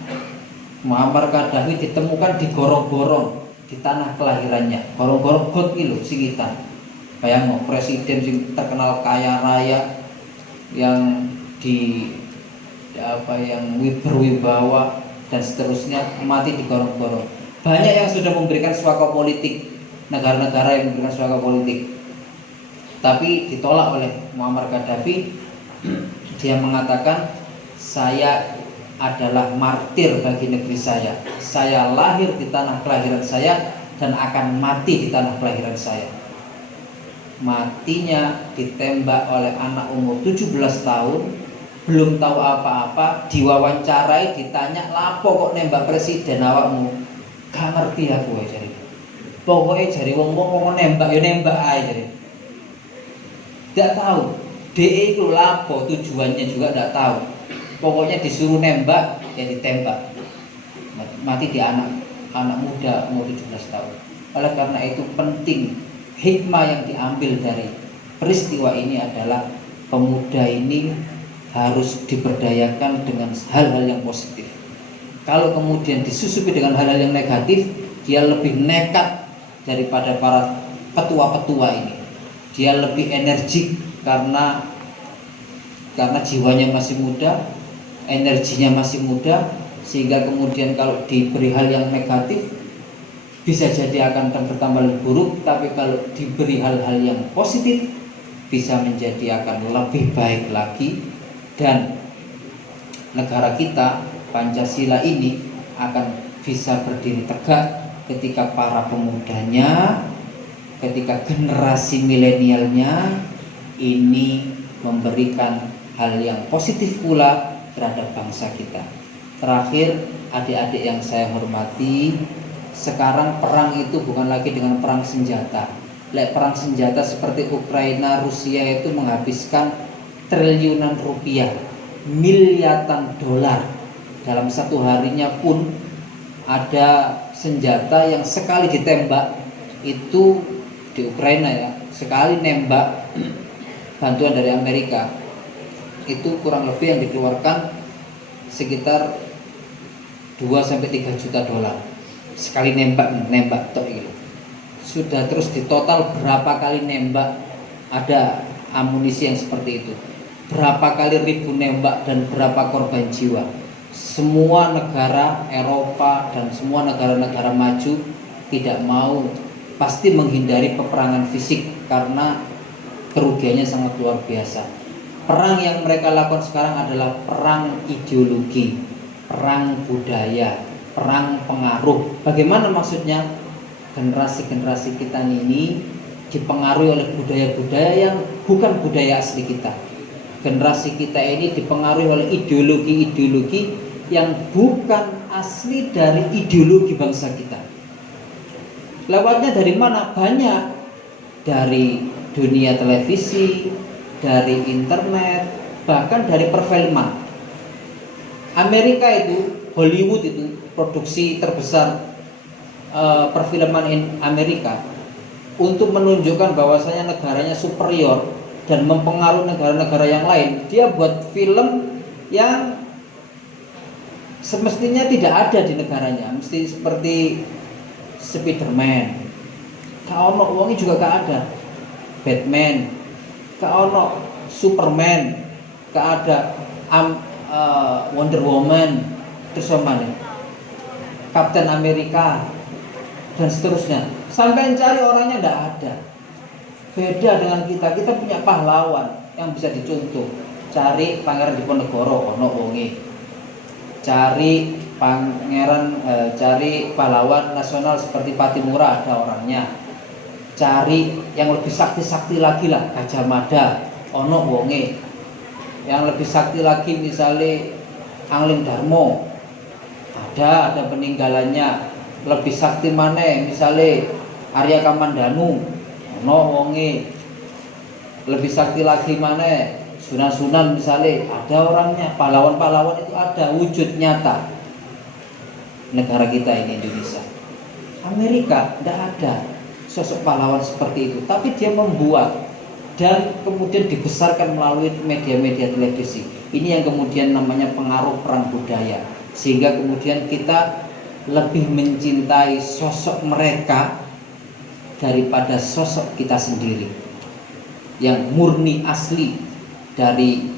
Muammar Gaddafi ditemukan di gorong-gorong di tanah kelahirannya. Gorong-gorong got kilo singitan. Bayang, presiden yang terkenal kaya raya, yang berwibawa dan seterusnya, mati di gorong-gorong. Banyak yang sudah memberikan suaka politik, negara-negara yang memberikan suaka politik, tapi ditolak oleh Muammar Gaddafi. Dia mengatakan, saya adalah martir bagi negeri saya. Saya lahir di tanah kelahiran saya dan akan mati di tanah kelahiran saya. Matinya ditembak oleh anak umur 17 tahun, belum tahu apa-apa, diwawancarai, ditanya, lapo kok nembak presiden awakmu? Gak ngerti aku ya, jadi pokoknya jadi wong-wong nembak ya nembak aja jadi. Tidak tahu DE itu lapo tujuannya juga tidak tahu. Pokoknya disuruh nembak ya ditembak. Mati di anak muda umur 17 tahun. Oleh karena itu penting, hikmah yang diambil dari peristiwa ini adalah pemuda ini harus diberdayakan dengan hal-hal yang positif. Kalau kemudian disusupi dengan hal-hal yang negatif, dia lebih nekat daripada para petua-petua ini. Dia lebih energik karena jiwanya masih muda, energinya masih muda, sehingga kemudian kalau diberi hal yang negatif bisa jadi akan bertambah lebih buruk, tapi kalau diberi hal-hal yang positif bisa menjadi akan lebih baik lagi, dan negara kita Pancasila ini akan bisa berdiri tegak ketika para pemudanya ketika generasi milenialnya ini memberikan hal yang positif pula terhadap bangsa kita. Terakhir, adik-adik yang saya hormati, sekarang perang itu bukan lagi dengan perang senjata. Perang senjata seperti Ukraina, Rusia itu menghabiskan triliunan rupiah, miliaran dolar. Dalam satu harinya pun ada senjata yang sekali ditembak itu di Ukraina ya, sekali nembak bantuan dari Amerika itu kurang lebih yang dikeluarkan sekitar 2-3 juta dolar sekali nembak tok gitu. Sudah terus di total berapa kali nembak, ada amunisi yang seperti itu, berapa kali ribu nembak dan berapa korban jiwa. Semua negara Eropa dan semua negara-negara maju tidak mau, pasti menghindari peperangan fisik karena kerugiannya sangat luar biasa. Perang yang mereka lakukan sekarang adalah perang ideologi, perang budaya, perang pengaruh. Bagaimana maksudnya? Generasi-generasi kita ini dipengaruhi oleh budaya-budaya yang bukan budaya asli kita. Generasi kita ini dipengaruhi oleh ideologi-ideologi yang bukan asli dari ideologi bangsa kita. Lewatnya dari mana? Banyak. Dari dunia televisi, dari internet, bahkan dari perfilman. Amerika itu, Hollywood itu produksi terbesar perfilman Amerika untuk menunjukkan bahwasanya negaranya superior dan mempengaruhi negara-negara yang lain. Dia buat film yang semestinya tidak ada di negaranya, mesti seperti Spiderman, gak ono wongi juga gak ada. Batman, gak ono. Superman, gak ada. Wonder Woman, terus mana? Captain America dan seterusnya. Sampai cari orangnya gak ada. Beda dengan kita punya pahlawan yang bisa dicontoh. Cari Pangeran Diponegoro, ono wongi. Cari cari pahlawan nasional seperti Patimura, ada orangnya. Cari yang lebih sakti-sakti lagi lah, Gajah Mada, ono wonge. Yang lebih sakti lagi misalnya Angling Darmo, ada peninggalannya. Lebih sakti mana misalnya Arya Kamandanu, ono wonge. Lebih sakti lagi mana Sunan-Sunan misalnya, ada orangnya. Pahlawan-pahlawan itu ada, wujud nyata. Negara kita ini Indonesia. Amerika tidak ada sosok pahlawan seperti itu, tapi dia membuat dan kemudian dibesarkan melalui media-media televisi. Ini yang kemudian namanya pengaruh perang budaya, sehingga kemudian kita lebih mencintai sosok mereka daripada sosok kita sendiri yang murni asli dari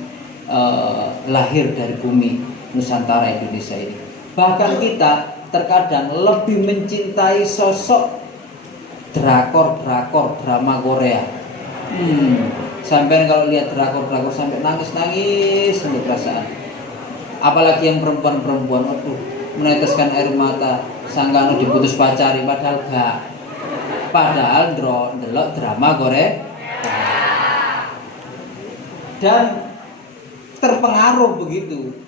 lahir dari bumi Nusantara Indonesia ini. Bahkan kita terkadang lebih mencintai sosok drakor drama Korea. Sampai kalau lihat drakor sampai nangis sampai perasaan. Apalagi yang perempuan, meneteskan air mata, sangka diputus pacari, padahal gak. Padahal ndelok drama Korea. Dan terpengaruh begitu.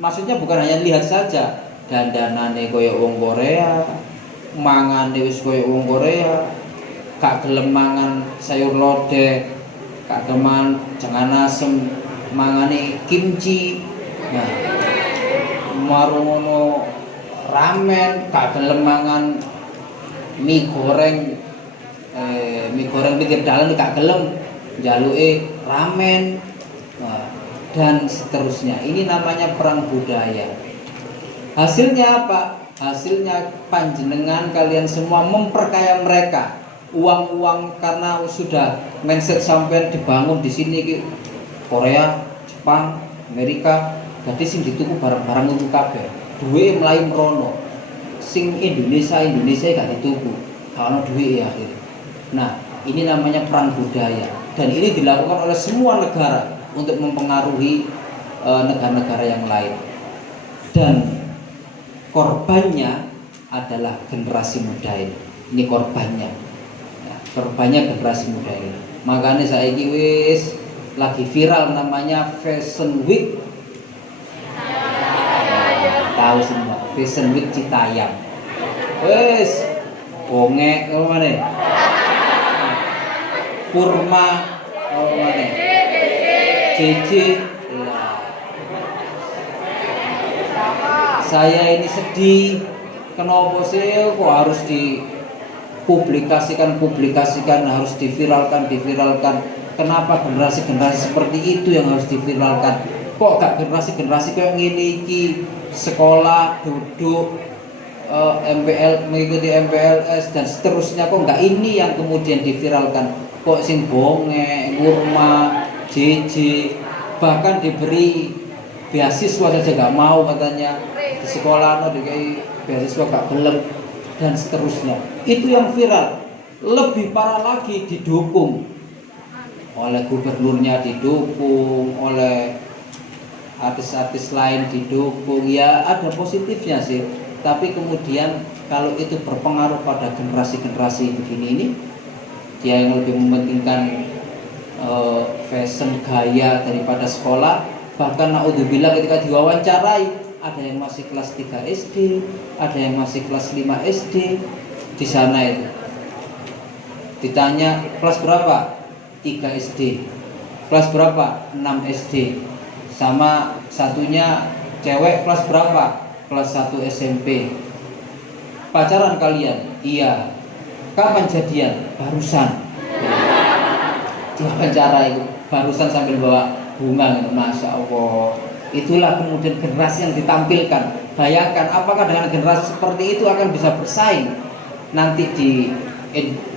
Maksudnya bukan hanya lihat saja, dandanane koyo wong Korea, mangane wis koyo wong Korea, gak gelem mangan sayur lodeh, gak gelem jangan asem, mangane kimchi. Nah, marungono ramen, gak gelem mangan mie goreng pinggir dalan gak gelem, njaluke ramen. Nah, dan seterusnya. Ini namanya perang budaya. Hasilnya apa? Hasilnya panjenengan kalian semua memperkaya mereka. Uang karena sudah mindset sampai dibangun di sini Korea, Jepang, Amerika. Jadi sing dituku barang-barang untuk kabeh. Duwe mlayu merono. Sing Indonesia gak dituku. Kalau duwe ya akhirnya. Nah, ini namanya perang budaya dan ini dilakukan oleh semua negara untuk mempengaruhi negara-negara yang lain, dan korbannya adalah generasi muda ini korbannya. Nah, terbanyak generasi muda ini. Makanya saya wis lagi viral namanya Fashion Week. Tahu semua Fashion Week Citayam. Wis bongek apa mana? Kurma apa mana? Cici. Saya ini sedih. Kenapa sih kok harus dipublikasikan, harus diviralkan. Kenapa generasi seperti itu yang harus diviralkan? Kok gak generasi kayak gini iki sekolah, duduk, mengikuti MPLS dan seterusnya, kok nggak ini yang kemudian diviralkan? Kok sing bonge, kurma, JJ, bahkan diberi beasiswa saja nggak mau katanya, di sekolah dikai beasiswa gak gelem dan seterusnya. Itu yang viral. Lebih parah lagi didukung oleh gubernurnya, didukung oleh artis-artis lain, didukung. Ya ada positifnya sih, tapi kemudian kalau itu berpengaruh pada generasi begini ini, dia yang lebih mementingkan fashion gaya daripada sekolah. Bahkan naudzubillah ketika diwawancarai, ada yang masih kelas 3 SD, ada yang masih kelas 5 SD di sana itu. Ditanya kelas berapa? 3 SD. Kelas berapa? 6 SD. Sama satunya cewek kelas berapa? Kelas 1 SMP. Pacaran kalian? Iya. Kapan jadian? Barusan. Diwawancara itu barusan sambil bawa bunga, Masya Allah. Itulah kemudian generasi yang ditampilkan. Bayangkan apakah dengan generasi seperti itu akan bisa bersaing nanti di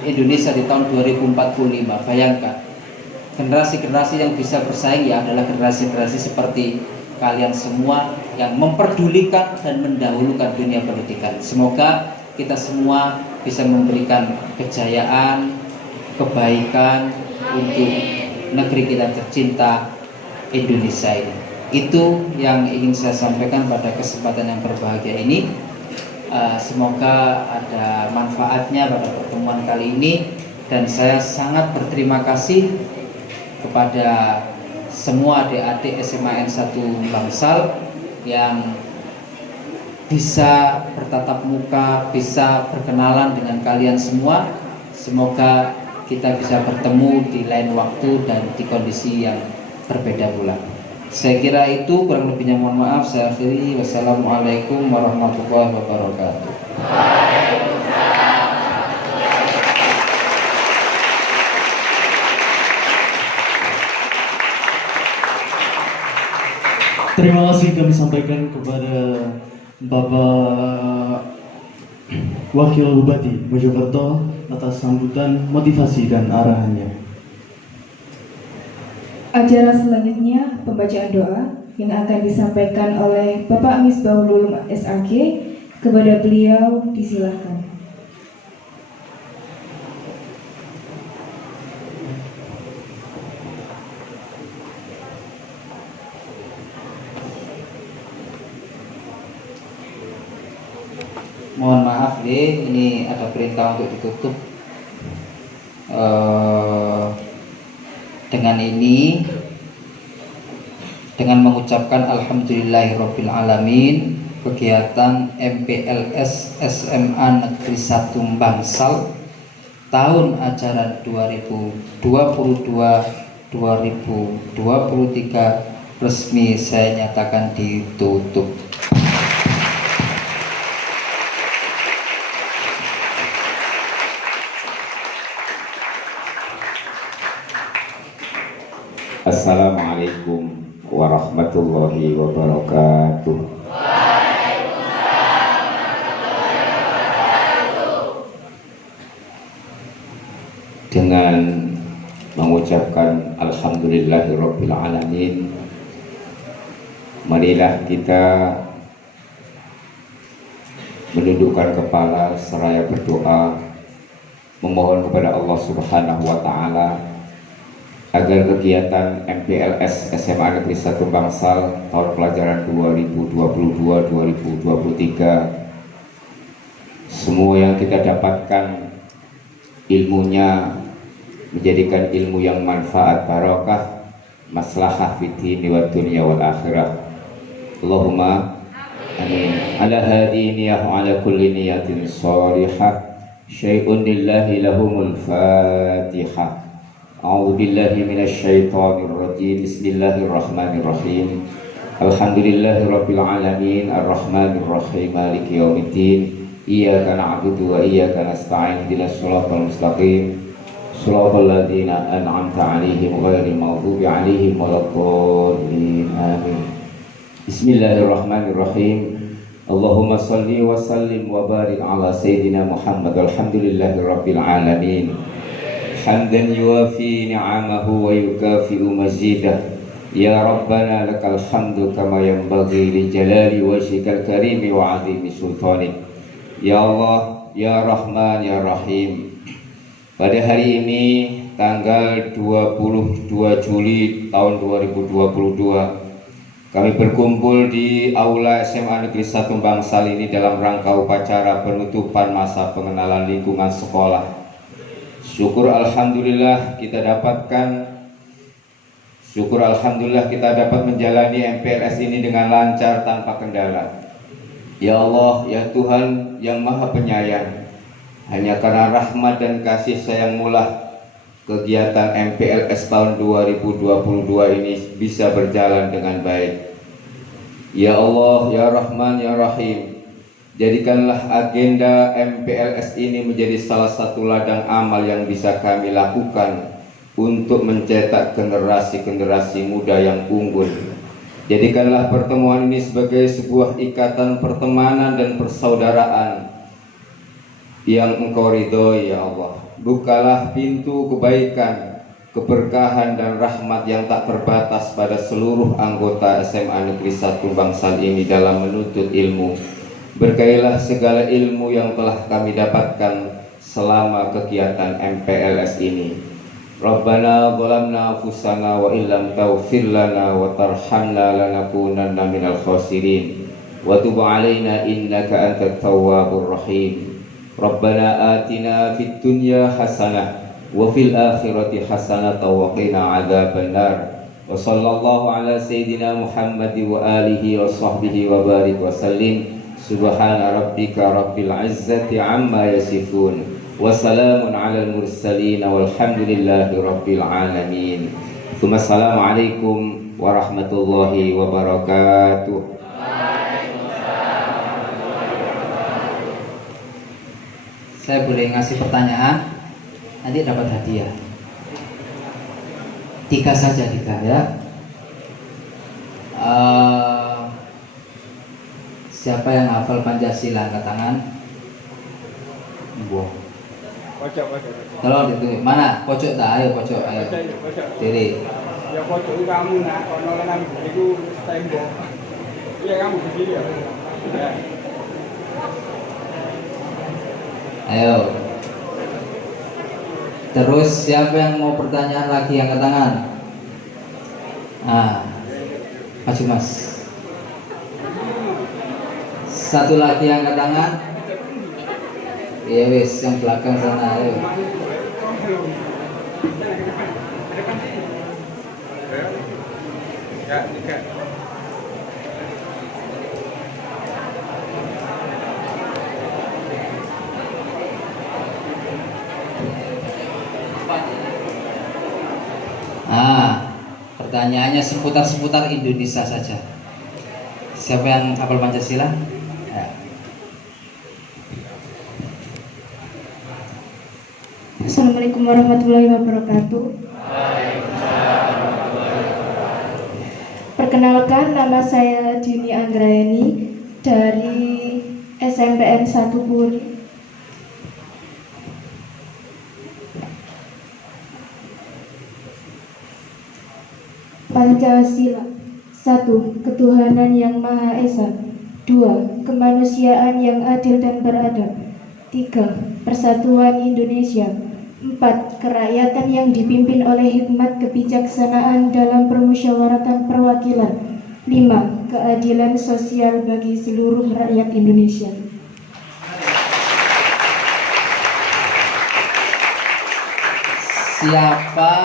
Indonesia di tahun 2045. Bayangkan generasi-generasi yang bisa bersaing ya adalah generasi-generasi seperti kalian semua yang memperdulikan dan mendahulukan dunia pendidikan. Semoga kita semua bisa memberikan kejayaan, kebaikan untuk negeri kita tercinta Indonesia ini. Itu yang ingin saya sampaikan pada kesempatan yang berbahagia ini. Semoga ada manfaatnya pada pertemuan kali ini, dan saya sangat berterima kasih kepada semua adik-adik SMA N1 Bangsal yang bisa bertatap muka, bisa berkenalan dengan kalian semua. Semoga kita bisa bertemu di lain waktu dan di kondisi yang berbeda pula. Saya kira itu, kurang lebihnya mohon maaf. Saya akhiri. Wassalamualaikum warahmatullahi wabarakatuh. Terima kasih kami sampaikan kepada Bapak Wakil Bupati Mojokerto atas sambutan, motivasi dan arahannya. Acara selanjutnya pembacaan doa yang akan disampaikan oleh Bapak Misbahul Ulum SAG. Kepada beliau disilahkan. Mohon maaf deh, ini ada perintah untuk ditutup. Dengan ini, dengan mengucapkan Alhamdulillahirabbil alamin, kegiatan MPLS SMA Negeri 1 Bangsal tahun ajaran 2022-2023 resmi saya nyatakan ditutup. Assalamualaikum warahmatullahi wabarakatuh. Dengan mengucapkan Alhamdulillahirabbil alamin, marilah kita menundukkan kepala seraya berdoa, memohon kepada Allah Subhanahu wa taala agar kegiatan MPLS SMA Negeri 1 Bangsal tahun pelajaran 2022-2023 semua yang kita dapatkan ilmunya menjadikan ilmu yang manfaat barokah, maslahah fid dini wa dunya wal akhirah. Allahumma amin. Ala hadhihi niyyah wa ala kulli niyatin shalihah. Syai'un lillahi lahumul Fatihah. A'udzu billahi minasy syaithanir rajim. Bismillahirrahmanirrahim. Alhamdulillahirabbil alamin arrahmanir rahim maliki yaumiddin. Iyyaka na'budu wa iyyaka nasta'in. Ihdinas shiratal mustaqim. Shiratal ladzina an'amta 'alaihim ghairil maghdubi 'alaihim waladdallin. Amin. Bismillahirrahmanirrahim. Allahumma salli wa sallim wa barik ala sayyidina Muhammad. Alhamdulillahi rabbil alamin. Hamdan yuwafi ni'amahu wa yukafi'u mazidah. Ya Rabbana lakal hamdu kama yanbaghi li jalali wajhikal karimi wa 'azimi sultanik. Ya Allah, ya Rahman, ya Rahim. Pada hari ini tanggal 22 Juli tahun 2022, kami berkumpul di Aula SMA Negeri 1 Bangsal ini dalam rangka upacara penutupan masa pengenalan lingkungan sekolah. Syukur Alhamdulillah kita dapat menjalani MPLS ini dengan lancar tanpa kendala. Ya Allah, ya Tuhan yang Maha Penyayang, hanya karena rahmat dan kasih sayang-Mu kegiatan MPLS tahun 2022 ini bisa berjalan dengan baik. Ya Allah, ya Rahman, ya Rahim, jadikanlah agenda MPLS ini menjadi salah satu ladang amal yang bisa kami lakukan untuk mencetak generasi-generasi muda yang unggul. Jadikanlah pertemuan ini sebagai sebuah ikatan pertemanan dan persaudaraan yang Engkau ridhoi, ya Allah. Bukalah pintu kebaikan, keberkahan dan rahmat yang tak terbatas pada seluruh anggota SMA Negeri 1 Bangsal ini dalam menuntut ilmu. Berkailah segala ilmu yang telah kami dapatkan selama kegiatan MPLS ini. Rabbana zalamna anfusana wa illam taghfir lana wa tarhamna lanakunanna minal khasirin. Wa tub 'alaina innaka antat tawwabur rahim. Rabbana atina fid dunya hasanah wa fil akhirati hasanah wa qina adzabannar. Wa sallallahu ala sayyidina Muhammad wa alihi wa sahbihi wa barik wa sallim. Subhana rabbika rabbil izzati amma yasifun wa salamun alal mursalin walhamdulillahi rabbil alamin. Assalamu alaikum warahmatullahi wabarakatuh. Saya boleh ngasih pertanyaan, nanti dapat hadiah. 3 saja, 3 ya. Siapa yang hafal Pancasila angkat tangan? Wow. Pojok. Tolong ditunjuk. Mana? Pojok tak? Ayo pojok, ayo. Diri. Ya pojok itu kamu nak, kalau kan itu tembok. Iya kamu di sini ya. Ayo. Terus siapa yang mau pertanyaan lagi angkat tangan? Maju mas. Satu lagi angkat tangan. Iya wis, yang belakang sana ayo. Ya, 3. Pertanyaannya seputar Indonesia saja. Siapa yang hafal Pancasila? Ya. Assalamualaikum warahmatullahi wabarakatuh. Perkenalkan, nama saya Dini Anggraeni dari SMPN 1 Puri. Pancasila. 1. Ketuhanan yang Maha Esa. 2. Kemanusiaan yang adil dan beradab. 3. Persatuan Indonesia. 4. Kerakyatan yang dipimpin oleh hikmat kebijaksanaan dalam permusyawaratan perwakilan. 5. Keadilan sosial bagi seluruh rakyat Indonesia. Siapa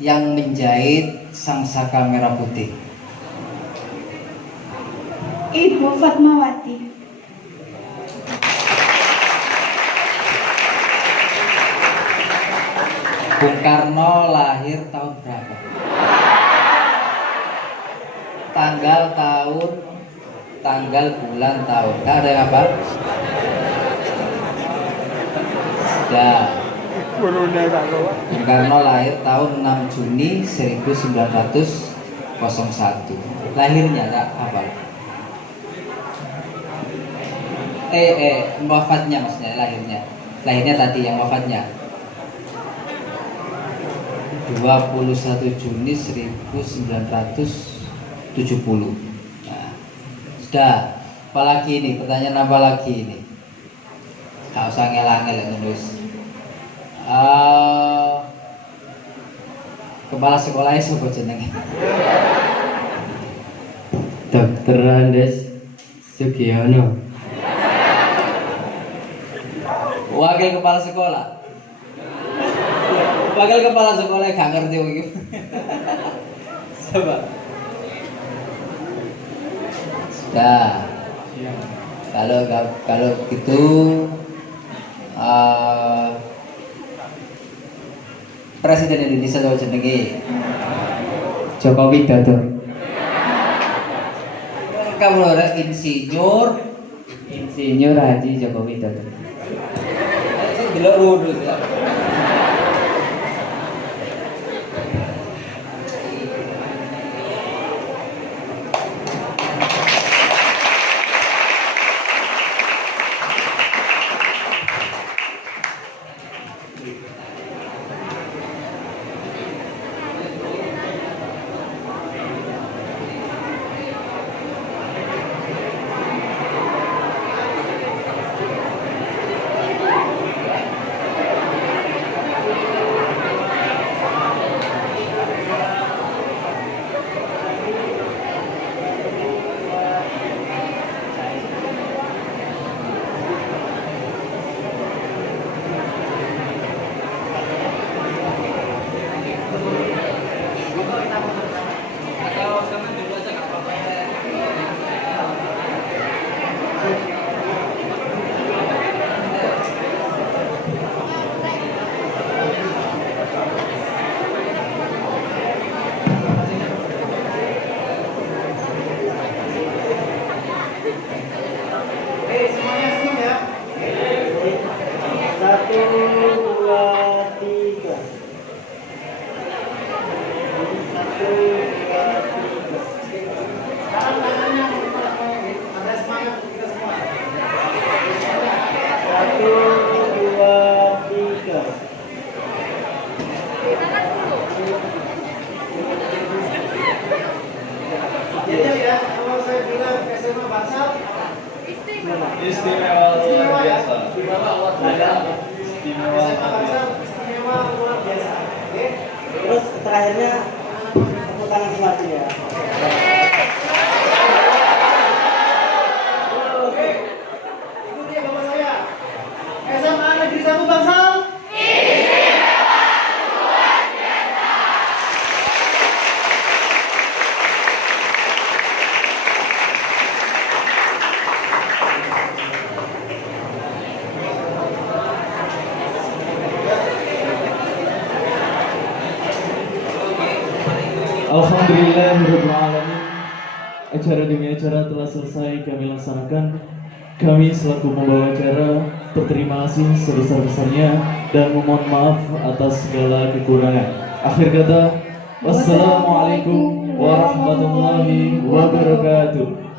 yang menjahit sang saka merah putih? Ibu Fatmawati. Bung Karno lahir tahun berapa? Tanggal, tahun, tanggal, bulan, tahun. Nggak ada yang apa? Sudah. Corona kalau Bung Karno lahir tahun 6 Juni 1901. Lahirnya nggak apa? Wafatnya maksudnya lahirnya. Lahirnya tadi yang wafatnya. 21 Juni 1970. Nah, sudah. Apalagi ini? Pertanyaan apa lagi ini? Gak usah ngel-ngel ya nulis. Kepala sekolahnya siapa jenenge? Dr. Andes Sugiono. Wakil kepala sekolah. Wakil kepala sekolah gak ngerti begitu. Coba. Sudah. Kalau gitu Presiden Indonesia siapa jenenge? Joko Widodo. Kamu orang insinyur Haji Joko Widodo. delok urut ya. Istimewa luar biasa. Terus terakhirnya tepuk tangan semua ya. Ikuti ya bapak saya. SMA Negeri 1 Bangsal. Alhamdulillahirrahmanirrahim. Acara demi acara telah selesai kami laksanakan. Kami selaku pembawa acara berterima kasih sebesar-besarnya dan memohon maaf atas segala kekurangan. Akhir kata, wassalamualaikum warahmatullahi wabarakatuh.